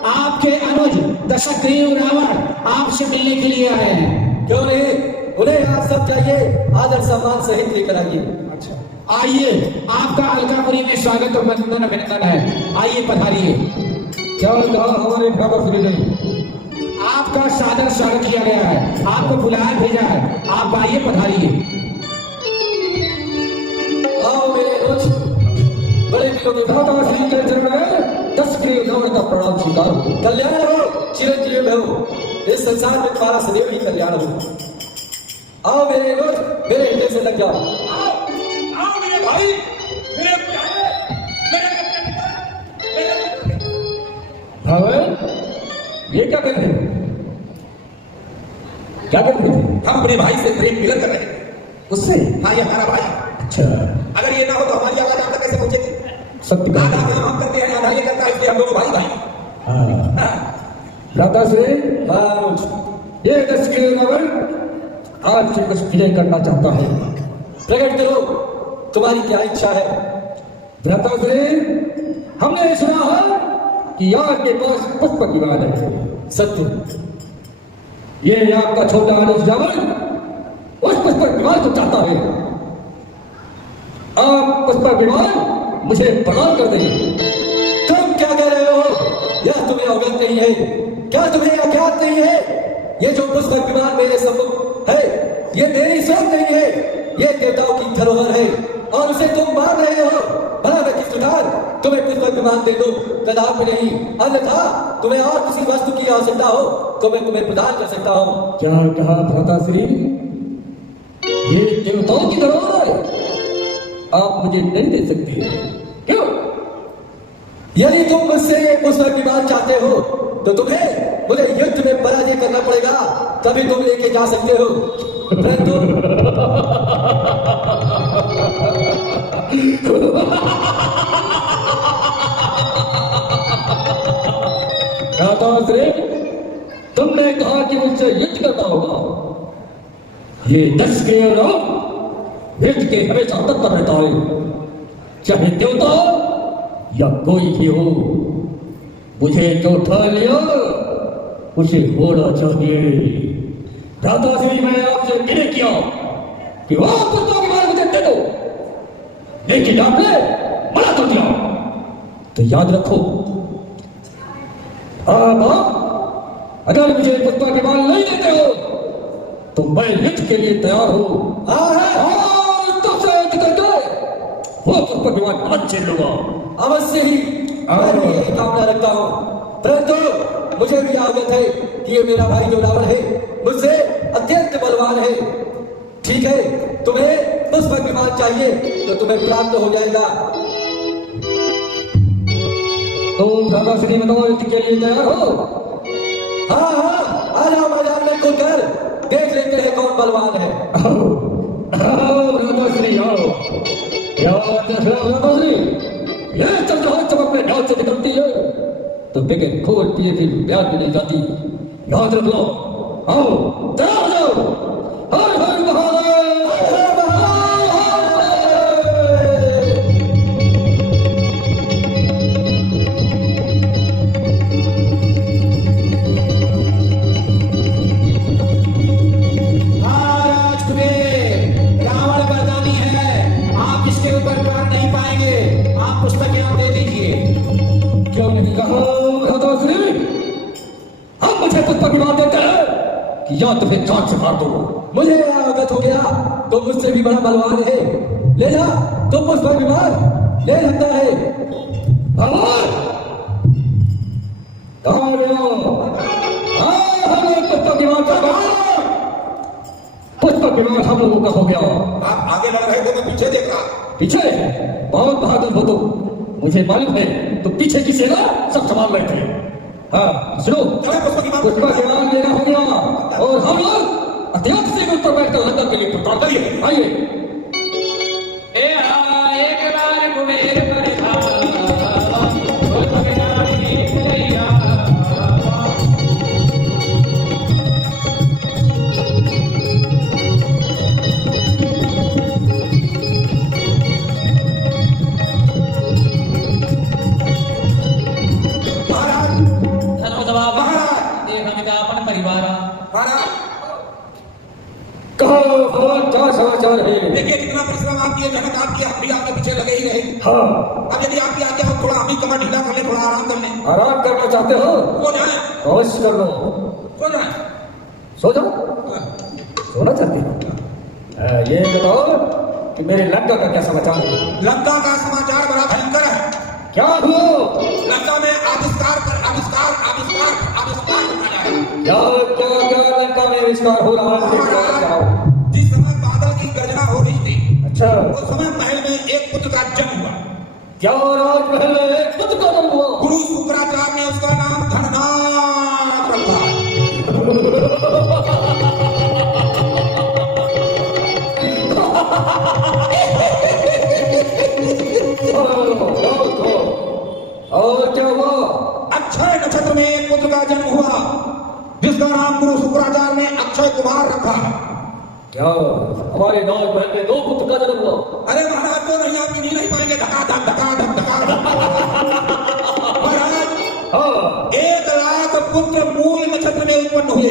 आपके अनुज दशग्रीव रावण आपसे मिलने के लिए आए हैं। क्यों नहीं, उन्हें आप सब चाहिए आदर सम्मान सहित लेकर आइए। अच्छा, आइए, आपका अलकापुरी में स्वागत और वंदन अभिनंदन है। आइए, पधारिए। क्या कहा हमारे भ्राता ने? आपका सादर स्वागत किया गया है, आपको बुलाया भेजा है। आप आइए, पधारिए। आओ मेरे अनुज, बड़े दिनों के भ्राता श्री के चरण में दशग्रीव रावण का प्रणाम स्वीकार हो। कल्याण हो, चिरंजीव हो, इस संसार में तुम्हारा सदैव ही कल्याण हो। आओ मेरे अनुज, मेरे हृदय से लग जाओ। आओ मेरे भाई, मेरे प्यारे, रावण, ये क्या कर रहे हैं? क्या कर रहे थे? हम अपने भाई से प्रेम मिलन कर रहे हैं। उससे? हाँ, ये हमारा भाई। अच्छा, अगर ये ना हो तो हमारी आवाज आप तक कैसे पहुंचे? सत्य आधा कहा। काम हम करते हैं, आधा ये करता है, इसलिए हम लोग भाई भाई। हाँ। भ्राता से अनुज, ये दशग्रीव रावण आपसे कुछ विनय करना चाहता है। प्रकट करो, तुम्हारी क्या इच्छा है? भ्राता से हमने सुना है कि आपके पास पुष्प विमान है। सत्य, ये आपका छोटा अनुज रावण उस पुष्प विमान को चाहता है। आप पुष्प विमान मुझे प्रदान कर दें। तुम क्या कह रहे हो? यह तुम्हें अवगत नहीं है क्या? तुम्हें अज्ञात नहीं है? ये जो पुष्प विमान मेरे सम्मुख है, ये मेरी सोच नहीं है, ये देवताओं की धरोहर है और उसे तुम मार रहे हो। भला मैं किस प्रकार तुम्हें पुष्प विमान दे दूं? कदापि नहीं, अन्यथा तुम्हें और किसी वस्तु की आवश्यकता हो तो मैं तुम्हें प्रदान कर सकता हूं। क्या कहा भ्राताश्री? ये देवताओं की धरोहर है, आप मुझे नहीं दे सकते। क्यों? यदि तुम मुझसे ये पुष्प विमान चाहते हो तो तुम्हें मुझे युद्ध में पराजय करना पड़ेगा, तभी तुम लेके जा सकते हो। परंतु तुमने कहा कि मुझसे युद्ध करना होगा। ये दशग्रीव रावण युद्ध के हमेशा तत्पर रहता है, चाहे देवता या कोई भी हो। मुझे जो उठा लिया उसे होना चाहिए। दादाश्री, मैंने आपसे विनय किया कि वह पुस्तकों के बारे मुझे दे दो, लेकिन आपने मना कर दिया। तो याद रखो, आप अगर मुझे पुस्तकों के बारे नहीं देते हो तो मैं युद्ध के लिए तैयार हूं। तुमसे युद्ध करके वो पुष्प विमान आज छीन लूंगा। अवश्य ही, मैं भी यही कामना रखता हूं, परंतु मुझे भी अवगत है कि ये मेरा भाई जो रावण है मुझसे अत्यंत बलवान है। ठीक है, तुम्हें पुष्प विमान चाहिए तो तुम्हें प्राप्त हो जाएगा। तुम दादाश्री बताओ, युद्ध के लिए तैयार हो? हाँ हाँ, आ जाओ मैदान में खुलकर देख लेते हैं कौन बलवान है। दादाश्री आओ। ये चल जहां जब अपने न्याय से निकलती है तो बेगे खोल पिए भी प्यार भी नहीं जाती। याद रख लो। आओ, तैयार हो जाओ। हर हर महादेव, हर हर क्यों नहीं कहा दादाश्री? हम मुझे पुष्प विमान देते हैं कि या तुम्हें जान से मार दो। मुझे अवगत हो गया तो मुझसे भी बड़ा बलवान है। ले जा, तुम पुष्प विमान ले सकता है। भगवान कहाँ गया? पुष्प विमान का पुष्प विमान हम लोगों का हो गया। आप आगे लग रहे थे, मैं पीछे देख रहा। पीछे? बहुत बहादुर हो तुम, मुझे मालूम है। तो पीछे की सेना सब संभाल रहे थे। हाँ, सुनो, पुष्प विमान लेना हो गया और हम लोग अत्यंत से पर बैठकर लंदन के लिए प्रस्थान करिए। आइए। एक बार कुबेर पर था, क्या समाचार है? देखिए कितना परिश्रम आप किए, मेहनत आप किए, हम भी आपके पीछे लगे ही रहे। हाँ, अब यदि आपकी आज्ञा हो थोड़ा हम भी कमर ढीला कर ले, थोड़ा आराम कर ले। आराम करना चाहते हो? सो जाए, अवश्य कर लो। सो जाए। सो जाओ। सोना चाहती हो? ये बताओ कि मेरे लंका का क्या समाचार है? लंका का समाचार बड़ा भयंकर है। क्या हो? लंका में आविष्कार कर आविष्कार आविष्कार आविष्कार होना है। क्या क्या क्या लंका में आविष्कार हो रहा है? बताओ। जिस समय बादल की गर्जना हो रही थी, अच्छा, उस समय महल में एक पुत्र का जन्म हुआ। क्या राजमहल में एक पुत्र का जन्म हुआ? गुरु शुक्राचार्य ने उसका नाम धननाथ रखा। और क्या हुआ? अक्षय नक्षत्र में एक पुत्र का जन्म हुआ, जिसका नाम गुरु शुक्राचार्य ने अक्षय कुमार रखा। क्या हमारे राजमहल में 2 पुत्र का जन्म हुआ? अरे महाराज तो नहीं, आप गिन नहीं पाएंगे। धकाधक धकाधक धकाधक। महाराज, हाँ, 1 लाख पुत्र मूल नक्षत्र में उत्पन्न हुए।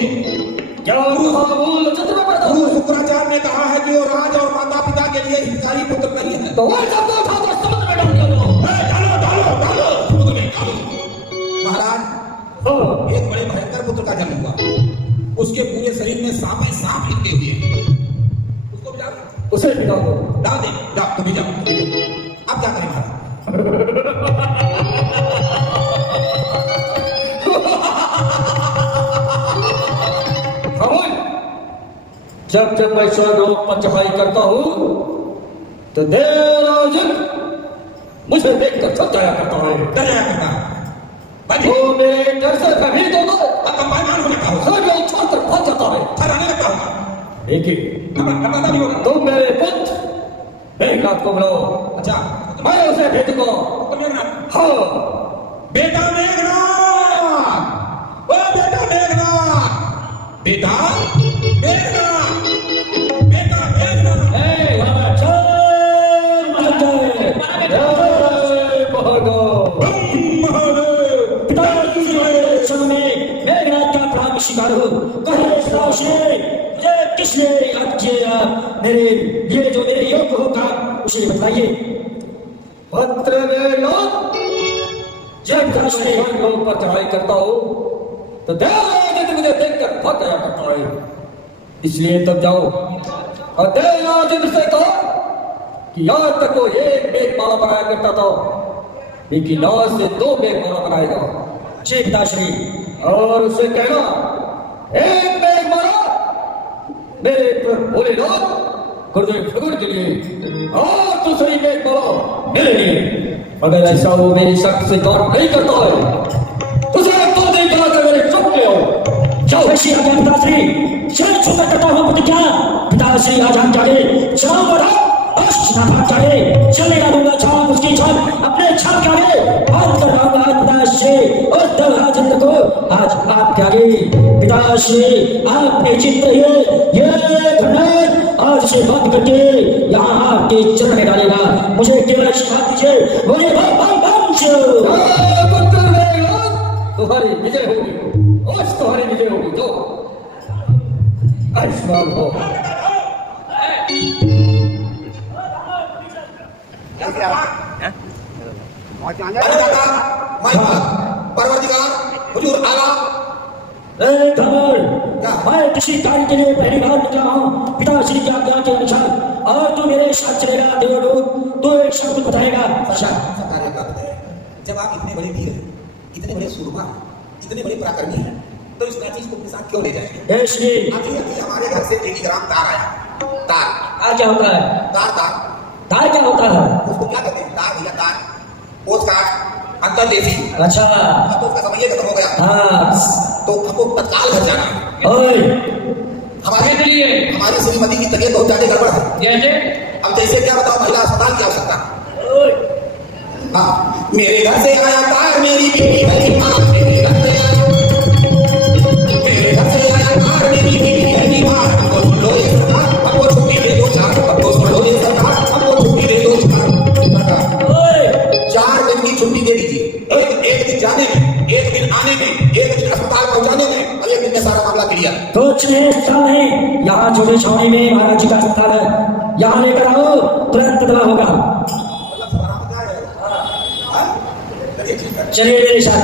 क्या मूल नक्षत्र में पैदा गुरु हुआ? शुक्राचार्य ने कहा है कि वो राज और माता पिता के लिए हितकारी पुत्र नहीं है। तो वह शब्द उठा कर समुद्र में डाल दिया। डालो डालो डालो समुद्र में डालो। महाराज, हाँ, एक बड़े भयंकर पुत्र का जन्म हुआ। उसके पूरे शरीर में सांप ही सांप लगे हुए हैं। उसको भी डाल, उसे भी डाल दो। डाल दे, डाल, तुम भी जाओ, तुम भी जाओ। अब क्या करें महाराज? खामोश। जब जब मैं स्वर्गलोक पर चढ़ाई करता हूँ तो देवराजन मुझे देखकर थक जाया करता है। डराया करता बाजी, वो मेरे डर से भयभीत होता है। अब कंपाइनमेंट हो जाता हो, हर रोज छोड़कर भाग जाता है। थराने लगता होगा, लेकिन घबराता नहीं होगा। तुम मेरे पुत्र मेघनाथ को बुलाओ, अच्छा, मैं उसे भेजूंगा। तो मेघनाथ, हाँ, बेटा मेघनाथ, ओ बेटा मेघनाथ, बेटा मेघनाथ, बेटा मेघनाथ। मेघनाथ का प्राण शिकार हो किसने याद किया मेरे ये जो मेरे योग्य होगा उसे बताइए। पत्र मेघनाथ, जब जब मैं स्वर्गलोक पर चढ़ाई करता हूँ तो देवराजन मुझे देखकर भाग जाया करता है। इसलिए तब जाओ और देवराजन से कहो कि आज तक वो 1 मेघमाला बनाया करता था, लेकिन आज से 2 मेघमाला बनाएगा। जय पिताश्री। और उसे कहना 1 मेघमाला मेरे भोलेनाथ गुरुदेव भगवान के लिए और दूसरी मेघमाला मेरे लिए। अगर ऐसा वो मेरी शर्त से गौर नहीं करता है तो उसे तो नहीं कराकर मेरे चुप ले आओ। जाओ ऐसी आज्ञा पिताश्री। शरण छोड़ करता हूँ प्रतिज्ञा। पिताश्री आज हम जागे जाओ बढ़ा जागे चले डालूंगा छाप उसकी छाप अपने छाप के आगे बात कर रहा पिताश्री और देवराजन को आज आपके आगे पिताश्री आपके चित्र ये घटना आज से बंद करके यहाँ आपके चरण में डालेगा। मुझे केवल शिखा दीजिए बोले पुत्र मेघनाथ, तुम्हारी विजय होगी, आज तुम्हारी विजय होगी। तो आयुष्मान हो। परवरदिगार हुजूर आला। मैं किसी कार्य के लिए पहली बार निकला हूँ पिताश्री की आज्ञा के अनुसार और तू मेरे साथ चलेगा देवलोक तो एक शब्द बताएगा। अच्छा, जब आप इतने बड़े वीर हैं, इतने बड़े सूरमा हैं, इतने बड़े पराक्रमी हैं, तो इस चीज को अपने साथ क्यों ले जाएंगे? इसलिए अभी अभी हमारे घर से टेलीग्राम तार आया। तार तार क्या होता है? तार तार तार क्या होता है? उसको क्या कहते हैं? तार भैया, तार, पोस्ट कार्ड, अंतर्देशी। अच्छा, अब तो उसका समय खत्म हो गया, हाँ, तो हमको तत्काल घर जाना है। ओए, हमारे लिए हमारी श्रीमती की तबीयत बहुत ज्यादा गड़बड़ है। जैसे अब जैसे क्या बताओ, महिला अस्पताल की आवश्यकता। ओए, हाँ, मेरे घर से आया तार मेरी बीवी बहनी माँ, मेरे घर से आया तार मेरी बीवी बहनी माँ। हमको सुन लो ये सरकार, हमको छुट्टी दे दो चार, हमको सुन लो ये सरकार, हमको छुट्टी दे दो चार। ओए, 4 दिन की छुट्टी दे दीजिए। एक दिन जाने में, एक दिन आने में, एक दिन अस्पताल पहुंचाने में और एक दिन में सारा मामला लिया? कुछ नहीं, स्थल नहीं, यहाँ छोटे छावनी में महाराज जी का स्थल है, यहाँ लेकर आओ, तुरंत दवा होगा। चलिए मेरे साथ।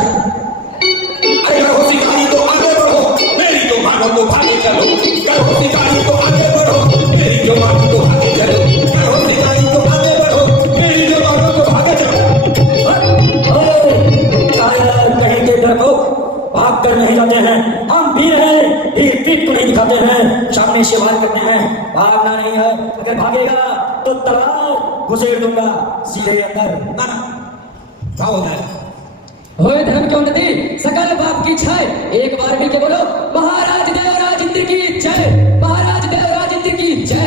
अरे हो शिकारी तो आगे बढ़ो, मेरी जो मानो तो भागे चलो। हो शिकारी तो आगे बढ़ो, मेरी जो मानो तो भागे चलो। हो शिकारी तो आगे बढ़ो, मेरी जो मानो तो भागे चलो। कहीं के डर को भाग कर नहीं जाते हैं, हम भी हैं, पीठ को नहीं दिखाते हैं, सामने से वार करते हैं, भागना नहीं है, अगर भागेगा तो तलवार घुसेड़ दूंगा सीधे अंदर। ना ना, क्या होना है? होए धर्म की उन्नति, सकल बाप की छाय, एक बार मिलके बोलो महाराज देवराज इंद्र की जय, महाराज देवराज इंद्र की जय।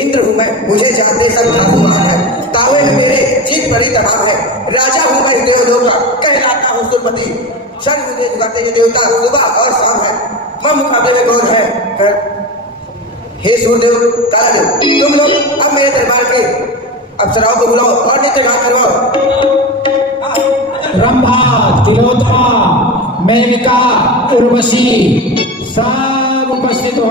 इंद्र हूँ मैं, मुझे जानते सब धातुवान है, तावे में मेरे जीत बड़ी तमाम है। राजा हूँ मैं देवलोक का, कहलाता हूँ सुरपति, सन मुझे जुगाते ये देवता सुबह और शाम है। मैं मुकाबले में कौन है? हे सूर्यदेव, कालदेव, तुम लोग अब मेरे दरबार के अप्सराओं को बुलाओ और नृत्य गान करवाओ। रंभा, तिलोत्तमा, मेनका, उर्वशी सब उपस्थित हो।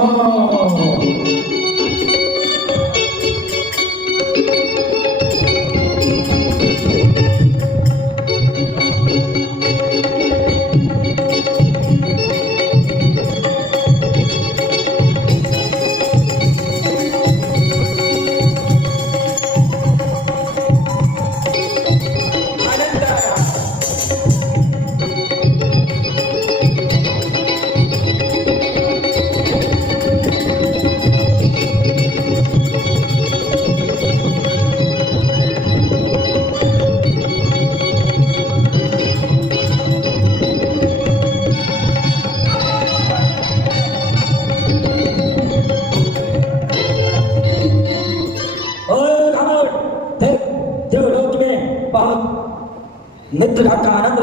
नित्य का आनंद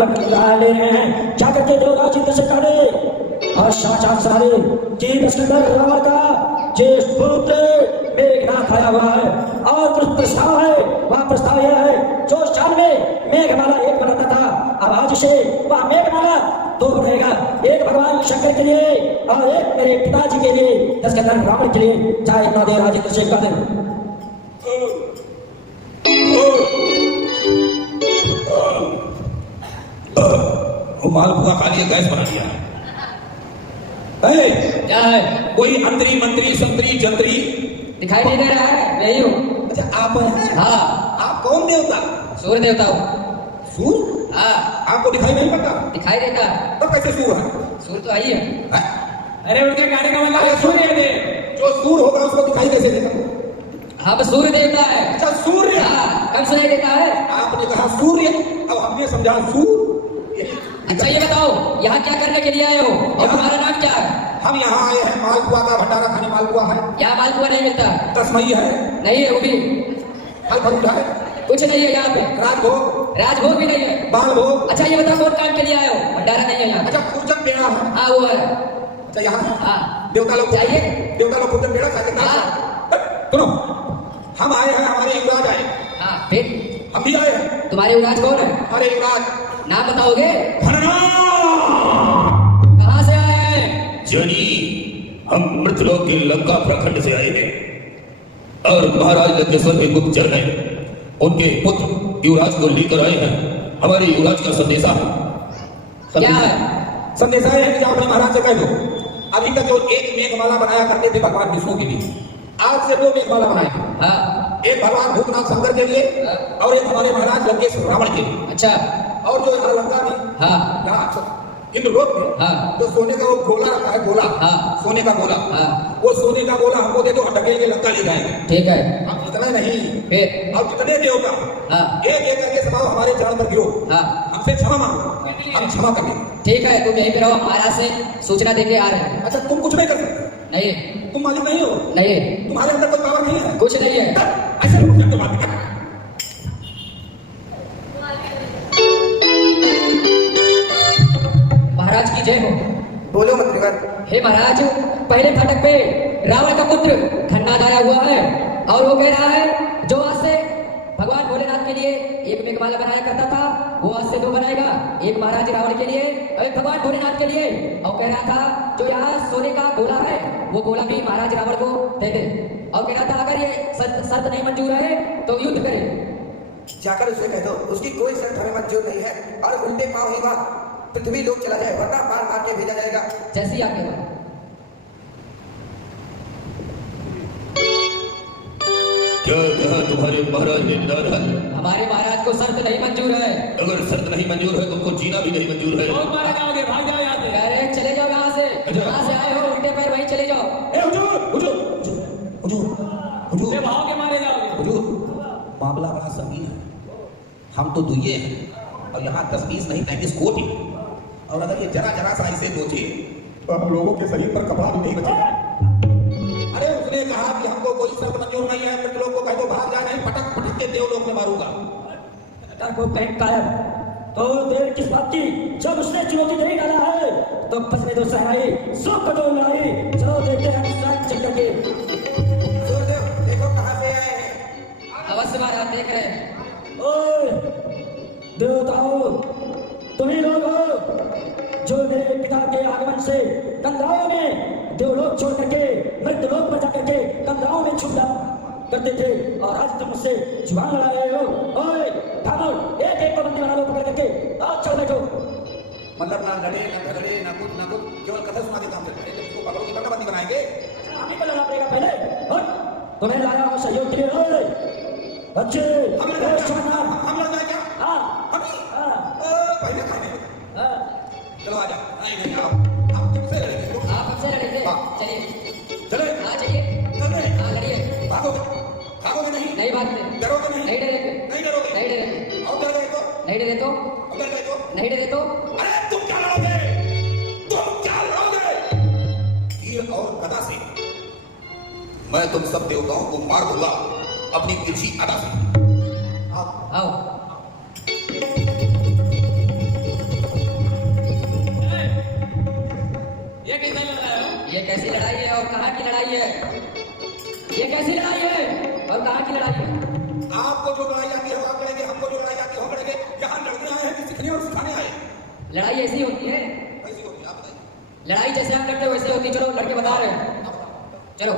ले रहे हैं, क्या करके देवराज इंद्र से कहे और साक्षात सारे जीव सिकंदर रावण का ज्येष्ठ पुत्र मेघनाथ आया हुआ है और कुछ प्रस्ताव है। वह प्रस्ताव यह है, जो शान में मेघमाला एक बनाता था, अब आज से वह मेघमाला दो बनेगा, एक भगवान शंकर के लिए और एक मेरे पिताजी के लिए, दशकंदर रावण के लिए, चाहे इतना देवराज इंद्र से कहे। मालपुआ खा लिया, गैस बना लिया। क्या है? कोई अंतरी मंत्री संतरी जंतरी दिखाई नहीं दे रहा है? यही हूँ। अच्छा आप हैं? हाँ। आप कौन देवता? सूर्य देवता हूँ। सूर्य? हाँ। आपको दिखाई नहीं पड़ता? दिखाई देता। तो कैसे सूर्य है? सूर्य तो आई है। अरे उनके गाने का मतलब सूर्य दे, जो सूर्य होगा उसको दिखाई कैसे देगा? हाँ, सूर्य देवता है। अच्छा सूर्य। हाँ, कब सुनाई देता है? आपने कहा सूर्य, अब हमने समझा सूर्य। अच्छा ये बताओ, यहाँ क्या करने के लिए आए हो और तुम्हारा नाम क्या है? हम यहाँ आए हैं मालपुआ का भंडारा खाने। मालपुआ है? यहाँ मालपुआ नहीं मिलता। तस्मई है? नहीं है वो भी। फल फरूटा है? कुछ नहीं है यहाँ पे। राजभोग? राजभोग भी नहीं है। बाल भोग? अच्छा ये बताओ, कौन काम के लिए आए हो? भंडारा नहीं है यहाँ। अच्छा पूजन पेड़ा है? हाँ वो है। अच्छा यहाँ हाँ। देवता लोग चाहिए? देवता लोग पूजन पेड़ा खाते हैं। सुनो, हम आए हैं, हमारे युवराज आए। हाँ फिर हम भी आए हैं। तुम्हारे युवराज कौन है? अरे युवराज नाम बताओगे? भरनाथ। कहाँ से आए हैं? जनी, हम मृतलोक के लंका प्रखंड से आए हैं और महाराज लंकेश्वर के गुप्तचर हैं, उनके पुत्र युवराज को लेकर आए हैं। हमारे युवराज का संदेशा है। क्या है? संदेशा है कि आपने महाराज से कह दो, अभी तक जो एक मेघमाला बनाया करते थे भगवान विष्णु के लिए, आज से दो मेघमाला बनाए। हाँ। एक भगवान भूतनाथ शंकर के लिए और एक हमारे महाराज लंकेश्वर रावण के लिए। अच्छा। और जो यहाँ लंका में, हाँ। यहाँ इंद्रलोक में, हाँ। जो सोने का वो गोला रखा है, गोला, हाँ। सोने का गोला, हाँ। वो सोने का गोला हमको दे दो, ढकेल के लंका ले जाएंगे। ठीक है। हम इतना नहीं, फिर और कितने देवता, हाँ। एक एक करके समाओ हमारे चरण पर गिरो, हाँ। हमसे क्षमा मांगो, हम क्षमा करेंगे। ठीक है, तुम यहीं पे रहो, महाराज से सूचना देके आ रहे हैं। अच्छा तुम कुछ नहीं कर सकते? नहीं। तुम मालिक नहीं हो? नहीं। तुम्हारे अंदर कोई पावर नहीं है? कुछ नहीं है। ऐसे रुक जाते बात कर। महाराज की जय हो। बोलो मंत्रीवर। हे महाराज, पहले फाटक पे रावण का पुत्र खन्नाद आया हुआ है और वो कह रहा है, जो आज से भगवान भोलेनाथ के लिए एक मेघमाला बनाया करता था, वो आज से 2 बनाएगा, एक महाराज रावण के लिए और एक भगवान भोलेनाथ के लिए। और कह रहा था जो यहाँ सोने का गोला है वो गोला भी महाराज रावण को दे दे। और कह रहा था अगर ये शर्त नहीं मंजूर है तो युद्ध करे। जाकर उसे कह दो उसकी कोई शर्त हमें मंजूर नहीं है और उल्टे पांव ही वहां पृथ्वी लोग चला जाए, वरना मार मार के भेजा जाएगा। जैसी आज्ञा। क्या कहा तुम्हारे महाराज ने नारद? हमारे महाराज को शर्त नहीं मंजूर है। अगर शर्त नहीं मंजूर है तुमको जीना भी नहीं मंजूर है। बहुत मारे जाओगे, भाग जाओ यहाँ से। कह रहे चले जाओ यहाँ से, जहाँ से आए हो उल्टे पैर वहीं चले जाओ। से भाग के मारे जाओगे। हुजूर, मामला बड़ा संगीन है। हम तो दुए हैं और यहाँ 10-20 नहीं 35 कोटि, और अगर ये जरा जरा सा इसे नोचे तो हम लोगों के शरीर पर कपड़ा भी नहीं बचेगा। अरे उसने कहा कि हमको कोई शर्त मंजूर नहीं है, मृत लोग को कह दो भाग जा, नहीं पटक पटक के देवलोक में मारूंगा। को कहीं कायम तो देर किस बात की? जब उसने चुनौती नहीं डाला है तो फंसने दो सहनाई, सो कदो लड़ाई। चलो देखते हैं हम चक्कर के। सूर्यदेव देखो कहां से आए हैं। अवश्य महाराज देख रहे हैं। ओए देवताओं, तुम ही लोग हो जो मेरे पिता के आगमन से कंदराओं में देवलोक छोड़ करके मृत लोक पर जाकर के कंदराओं में छुप करते थे, और आज तुम मुझसे जुबान लड़ा रहे हो। ओए ठाकुर, एक एक को बंदी बना लो पकड़ करके, आज चल बैठो। मतलब ना लड़े ना झगड़े ना कुछ, केवल कथा सुना के काम करते हैं। इसको पकड़ो की बंदी बनाएंगे। हम ही को लड़ना पड़ेगा पहले। और तुम्हें लाया हूं सहयोग के लिए। ओए बच्चे, हम लड़ जाए क्या? हाँ हम ही? हाँ पहले खाने हाँ। चलो आजा। नहीं आप किससे लड़ेंगे? आप हमसे लड़ेंगे। हाँ। चलिए। चले हाँ चलिए। चल रहे हाँ लड़िए। भागोगे नहीं? नहीं भागते। डरोगे नहीं? नहीं डरेंगे। नहीं डरोगे? नहीं डरेंगे। और डर गए तो? नहीं डरे तो? और डर गए तो? नहीं डरे तो? अरे तुम क्या लड़ोगे? तुम क्या लड़ोगे? तीर और गदा से मैं तुम सब देवताओं को मार दूंगा अपनी तिरछी अदा से। आओ। ये कैसा लड़ रहा है? ये कैसी लड़ाई है और कहाँ की लड़ाई है? ये कैसी लड़ाई है और कहाँ की लड़ाई है? आपको जो लड़ाई आती है वो आप लड़ेंगे, हमको जो लड़ाई आती है हम लड़ेंगे। यहाँ लड़ने आए हैं कि सीखने और सिखाने आए? लड़ाई ऐसी होती है। कैसी होती है आप बताइए। लड़ाई जैसे हम करते हो वैसे होती है। चलो लड़के बता रहे हैं। चलो।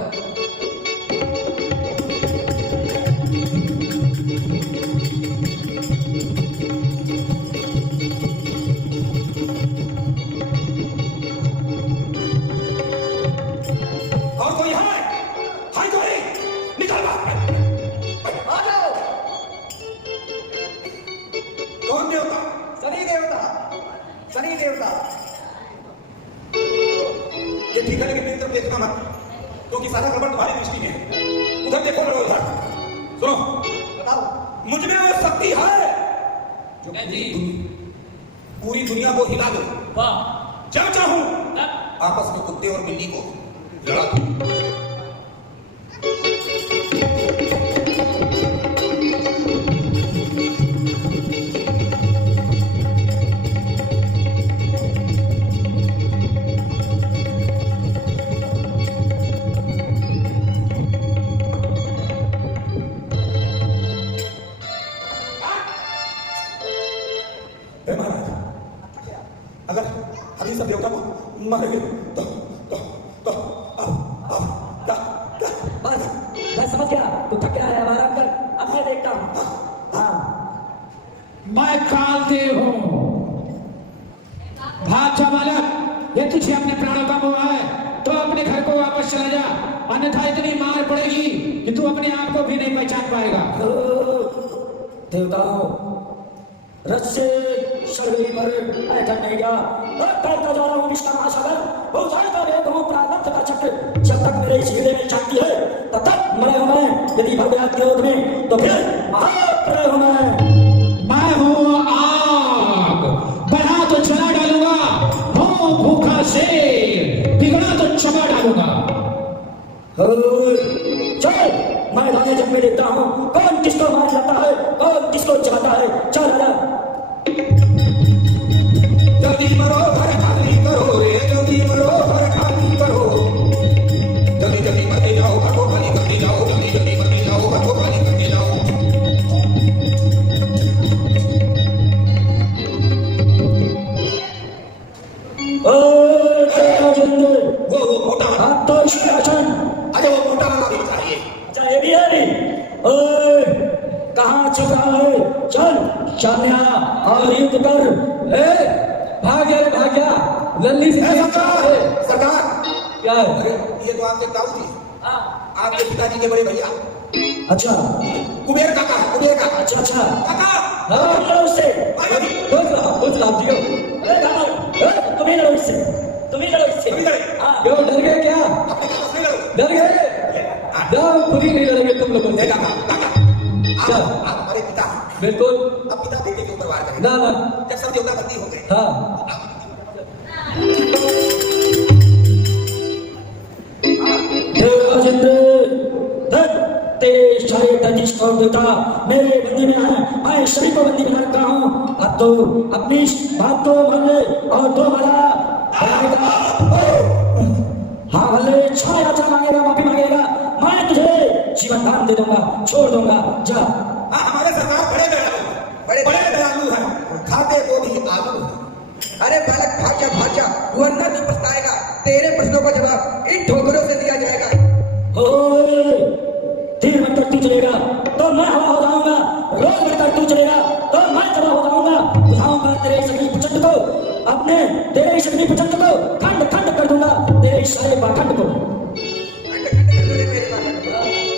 और कोई है? हाय कोई निकल बाहर। आ जाओ। कौन देवता? शनि देवता, शनि देवता। ये ठीक है लेकिन मेरी तरफ देखना मत, क्योंकि सारा गड़बड़ तुम्हारी दृष्टि में है। उधर देखो मेरे उधर। सुनो, बताओ। मुझ में वो शक्ति है जो कैसी? पूरी दुनिया को हिला दे। वाह। जब चाहूं तब आपस में कुत्ते और बिल्ली को लड़ा दूं। हे महाराज, अगर हम सब देवता को मारेंगे तो बस मैं समझ गया, तू थक गया है। आराम कर, अब मैं देखता हूँ। हाँ मैं कालदेव हूँ। भाग जा बालक, ये तुझे अपने प्राणों का मोह है तो अपने घर को वापस चला जा, अन्यथा इतनी मार पड़ेगी कि तू अपने आप को भी नहीं पहचान पाएगा। देवताओं, रथ से सरगरी पर बैठक नहीं गया। कहता जा रहा हूँ विष्णु महासागर, हो जाएगा वेद हूँ प्रारब्ध का चक्र। जब तक मेरे इस हृदय में शांति है तब तक मरे हूँ मैं। यदि भग गया क्रोध में तो फिर महाप्रलय हूँ मैं हूँ आग, बढ़ा तो जला डालूंगा, हूँ भूखा शेर, बिगड़ा तो चबा डालूंगा। चल, मैं दाने जब में देखता हूँ कौन किसको मार जाता है, कौन किसको चलाता है। चल आजा। जल्दी मरो हर खाली करो रे, जल्दी मरो हर खाली करो। जल्दी जल्दी मरते जाओ, भगो खाली करते जाओ, जल्दी जल्दी मरते जाओ, भगो खाली करते जाओ। छुप रहा है? चल शान्या और युद्ध कर। भाग गया लल्ली से सरकार क्या है? अरे ये तो आपके ताऊ जी, आपके पिताजी के बड़े भैया अच्छा कुबेर काका, कुबेर काका। अच्छा अच्छा काका हाँ लड़ो उससे। कुछ लाभ जी अरे रावण, तुम ही लड़ो इससे, तुम ही लड़ो इससे। अभी लड़े। हाँ। क्यों डर गए क्या? अपने काका से लड़ो। डर गए? जाओ खुद ही नहीं लड़ेंगे तुम लोगों से। काका काका क्या? आप हमारे पिता हैं। बिल्कुल अब पिता बेटे के ऊपर वार करें। ना जब सब देवता बंदी हो गए, हाँ राजेंद्र तेरे सारे तजिश और देवता मेरे बंदी में है। मैं सभी को बंदी बना रखा हूँ। अब तो अपनी बात को मान ले और तो हमारा हाँ भले क्षमा याचना मांगेगा, माफी मांगेगा, मैं तुझे जीवन दान दे दूंगा, छोड़ दूंगा। जा। हाँ हमारे सरकार बड़े दयालु, बड़े दयालु हैं, खाते को भी आलू हैं। अरे बालक भाग जा, वरना तू पछताएगा। तेरे प्रश्नों का जवाब इन ठोकरों से दिया जाएगा। ओए, तीर मंत्र तू चलेगा तो मैं हवा हो जाऊंगा, रोज मंत्र तू चलेगा तो मैं जवा हो जाऊंगा। बुझाऊंगा तेरे शक्ति प्रचंड को, अपने तेरे शक्ति प्रचंड को खंड खंड कर दूंगा, तेरे सारे पाखंड को।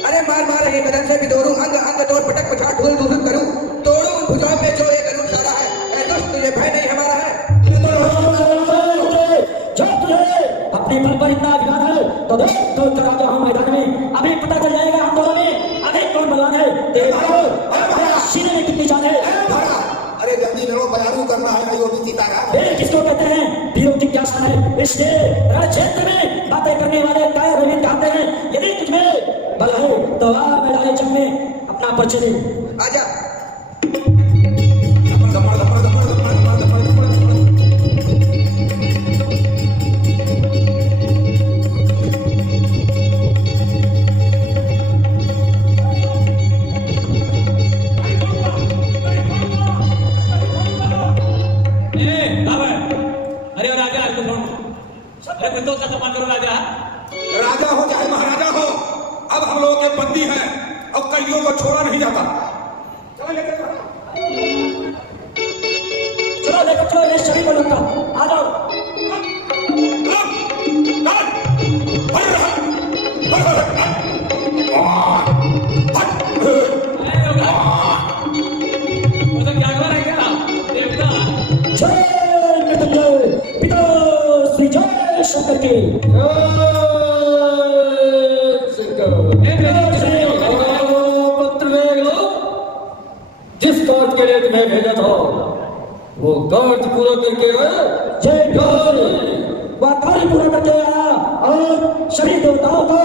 अरे मार मार ये बदन से बिदोरूं, अंग अंग तोड़ पटक पछाड़ ढूल ढूल करूं, तोड़ूं उन भुजाओं में जो एक अनूप सारा है। ऐ दुष्ट तुझे भय नहीं हमारा है। जो तुझे अपने बल पर इतना अभिमान है तो देख तो करा गया हूं मैदान में। अभी पता चल जाएगा हम दोनों में अभी कौन बलवान है। तेरे सीने में कितनी जान है। अरे जल्दी लड़ो, बयानू करना है, अयोध्या सीता का। किसको कहते हैं वीरों की क्या शान है। इसलिए रण क्षेत्र में बातें करने वाले कायर रविंद्र कहते हैं यदि तुझमें बल है तो आ मैदान जंग में अपना परिचय दे। आजा। राजा हो चाहे महाराजा हो, अब हम लोगों के बंदी हैं, अब कईयों को छोड़ा नहीं जाता। चलो लेकर चलो लेकर चलो ये शरीर को लौटा आ जाओ। जय मृत्युंजय पिता श्री जय शंकर की। जिस कार्य के लिए तुम्हें भेजा था वो कार्य पूरा करके आए। जय कार्य वह कार्य पूरा करके आया और सभी देवताओं को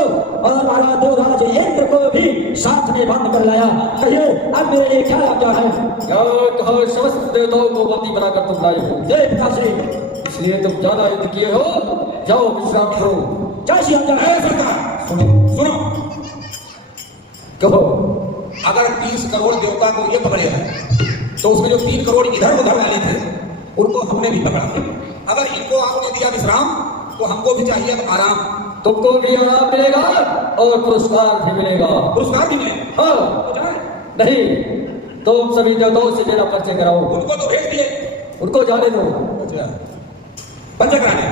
और महाराज देवराज इंद्र को भी साथ में बंद कर लाया। कहिए अब मेरे लिए क्या क्या है। क्या कहा समस्त देवताओं को बंदी बनाकर तुम लाए हो। जय पिताश्री। इसलिए तुम ज्यादा युद्ध किए हो, जाओ विश्राम करो। जय श्री राम। ए सरकार सुनो सुनो, कहो। अगर 30 करोड़ देवता को ये पकड़े हैं तो उसमें जो 3 करोड़ इधर उधर वाले थे उनको हमने भी पकड़ा। अगर इनको आपने दिया विश्राम तो हमको भी चाहिए अब आराम। तुमको भी आराम मिलेगा और पुरस्कार भी मिलेगा। पुरस्कार भी मिले। हाँ नहीं, तुम सभी देवताओं से मेरा परिचय कराओ। उनको तो भेज दिए, उनको जाने दो। पंचक रानी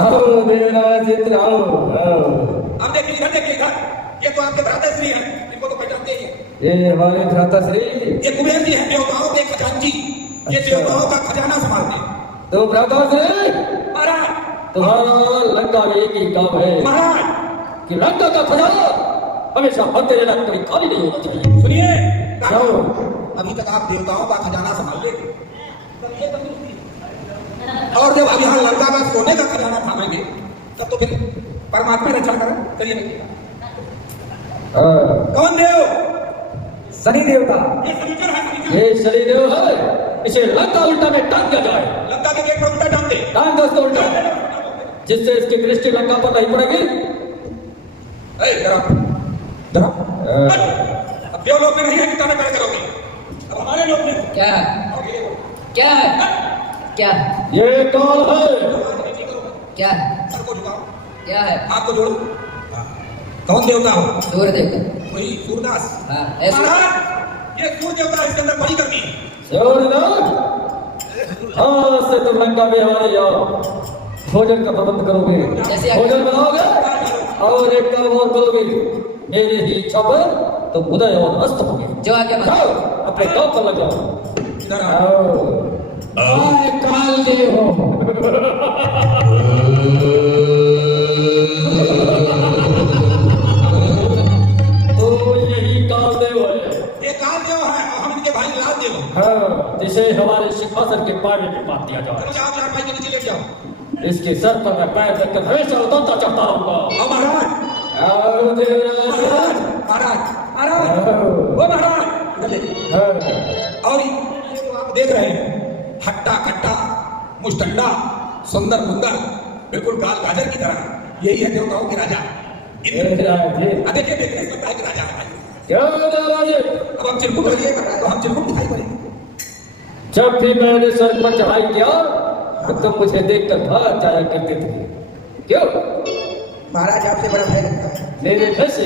आओ मेरा चित्र आओ। अब देखिए इधर, देखिए इधर, ये तो आपके भ्राता श्री हैं, इनको तो पहचानते ही हैं। ये हमारे भ्राता श्री, ये कुबेर जी हैं, देवताओं के खजानची। ये अच्छा। देवताओं का खजाना संभालते हैं। तो भ्राता श्री महाराज तुम्हारा लंका में एक ही काम है महाराज कि लंका का खजाना हमेशा भरते रहना, कभी खाली नहीं होना चाहिए। सुनिए, जाओ। अभी तक आप देवताओं का खजाना संभाल ले, और जब अब यहाँ लंका का सोने का खजाना थामेंगे तब तो फिर परमात्मा रक्षा करें। करिए कौन देव? शनि देवता। ये शनिचर है, शनिचर। ये शनिदेव है, इसे लंका उल्टा में टांग दिया जाए। लंका के गेट पर उल्टा टांग दे। टांग दो उसको उल्टा, जिससे इसकी दृष्टि लंका पर नहीं पड़ेगी। जरा अब देव लोग में नहीं है, कितना में खड़े करोगे? अब हमारे लोग में क्या है? क्या है? क्या है? ये कौन है? क्या है? सर को झुकाओ, क्या है? आपको जोड़ो। कौन देवता हो? सूर्य देवता। वही सूरदास। हाँ, ऐसे। महाराज ये सूर्य देवता इसके अंदर बड़ी करनी है। आज से तुम लंका में हमारे यहाँ भोजन का प्रबंध करोगे, जैसे आज्ञा। भोजन बनाओगे और एक काम और करोगे, मेरी ही इच्छा पर तुम उदय और अस्त होगे। जो आज्ञा जाओ महाराज। अपने काम पर लग जाओ। इधर आओ। आओ। आए काल देव हो। तो यही कालदेव है। ये कालदेव है और हम इनके भाई लालदेव हैं। हाँ, जिसे हमारे सिंहासन के पानी में बांध दिया जाए। चलो जाओ चार भाई के नीचे लेके जाओ। इसके सर पर मैं पैर रखकर हमेशा उतरता चढ़ता रहूंगा। आओ महाराज, आओ देवराज। महाराज, महाराज, ओ महाराज, इधर ले। हाँ। और ये जो आप देख रहे हैं, हट्टा कट्टा मुस्टंडा सुंदर मुंदर बिल्कुल गाल गाजर की तरह, यही है देवताओं के राजा इंद्र। देखिए देखने से लगता है कि राजा है भाई। क्या देवराज? अब हम चिरकुट लगे तो हम चिरकुट दिखाई पड़ेंगे। जब भी मैंने सर पर चढ़ाई किया तो तुम मुझे देखकर भाग जाया करते थे। क्यों? महाराज आपसे बड़ा भय लगता है। मेरे घर से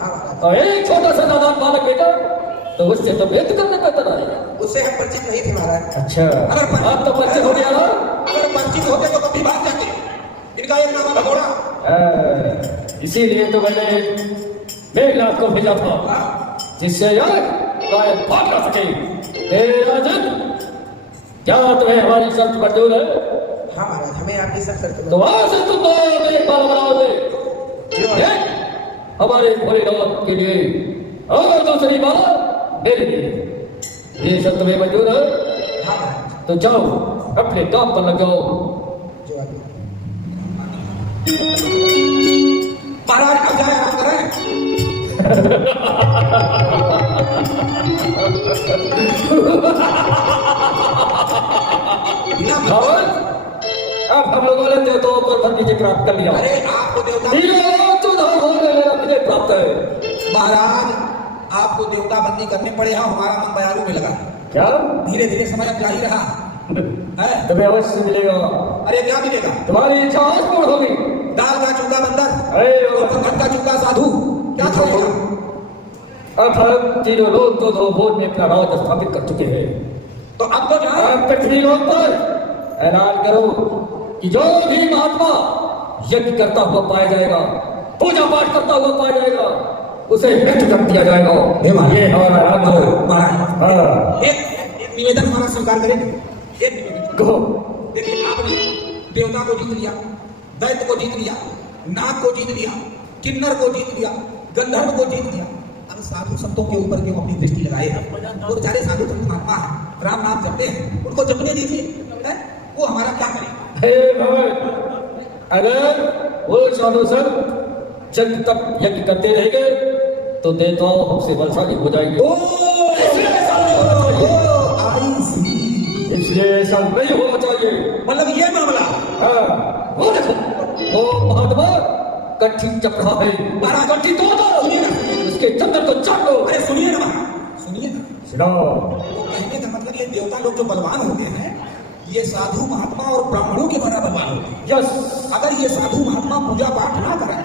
हाँ महाराज, और एक छोटा सा नादान बालक बेटा तो उससे तो भेद करने का तरह है। उससे हम परिचित नहीं थे महाराज। अच्छा, अगर अब तो परिचय हो गया ना? अगर परिचित होते तो कभी भाग जाते। इनका एक नाम है भगोड़ा। इसीलिए तो मैंने मेघनाथ को भेजा था, जिससे यार गायब भाग ना सके। राजन, क्या तुम्हें हमारी शर्त मंजूर है? हाँ महाराज, हमें आपकी सब शर्त तो आज से तुम दोनों एक बार बनाओगे एक हमारे भोलेनाथ के लिए और दूसरी बार मेरे लिए। ये शर्त तुम्हें मंजूर है? हाँ महाराज, तो जाओ अपने काम पर लग जाओ। जो आगे। महाराज अब जाए आराम करें। और अब हम लोगों ने देवताओं पर धन विजय प्राप्त कर लिया। अरे आपको देवता प्राप्त है। महाराज आपको देवता बंदी करने पड़े। हाँ, हमारा मन बयालू में लगा। क्या? धीरे धीरे समय अब जा ही रहा है। तुम्हें अवश्य मिलेगा। अरे क्या मिलेगा? तुम्हारी इच्छा आज पूर्ण होगी। दाल का चूंगा बंदर अरे और पंखट का चूंगा साधु, क्या करेगा? अब हम तीनों लोग को दो भोज में अपना राज स्थापित कर चुके हैं। तो अब तो जाए। अब पृथ्वी लोक पर ऐलान करो कि जो भी महात्मा यज्ञ करता हुआ पाया जाएगा, पूजा पाठ करता हुआ पाया जाएगा, उसे नष्ट कर दिया जाएगा। ये हमारा ऐलान करो। महाराज हाँ, एक निवेदन हमारा स्वीकार करेंगे। एक निवेदन कहो। देखिए, आपने देवता को जीत लिया, दैत्य को जीत लिया, नाग को जीत लिया, किन्नर को जीत लिया, गंधर्व को जीत लिया। अब साधु संतों के ऊपर क्यों अपनी दृष्टि लगाए हैं? वो बेचारे साधु संत महात्मा है, राम नाम जपते हैं, उनको जपने दीजिए। वो हमारा क्या करें? हे भगवान, अगर वो साधु संत जब तक यज्ञ करते रहेंगे तो देवताओं हमसे बलशाली हो जाएंगे। इसलिए ऐसा नहीं होना चाहिए। मतलब ये मामला। हाँ, वो देखो, वो महात्मा कट्ठी जप रहा है। महाराज कट्ठी तोड़ दो, उसके चंद्र को चाट लो। अरे सुनिए ना महाराज, सुनिए ना। सुनाओ। तो कहने का मतलब ये देवता लोग जो बलवान होते हैं, ये साधु महात्मा और ब्राह्मणों के बराबर बलवान होते हैं। यस। अगर ये साधु महात्मा पूजा पाठ ना करें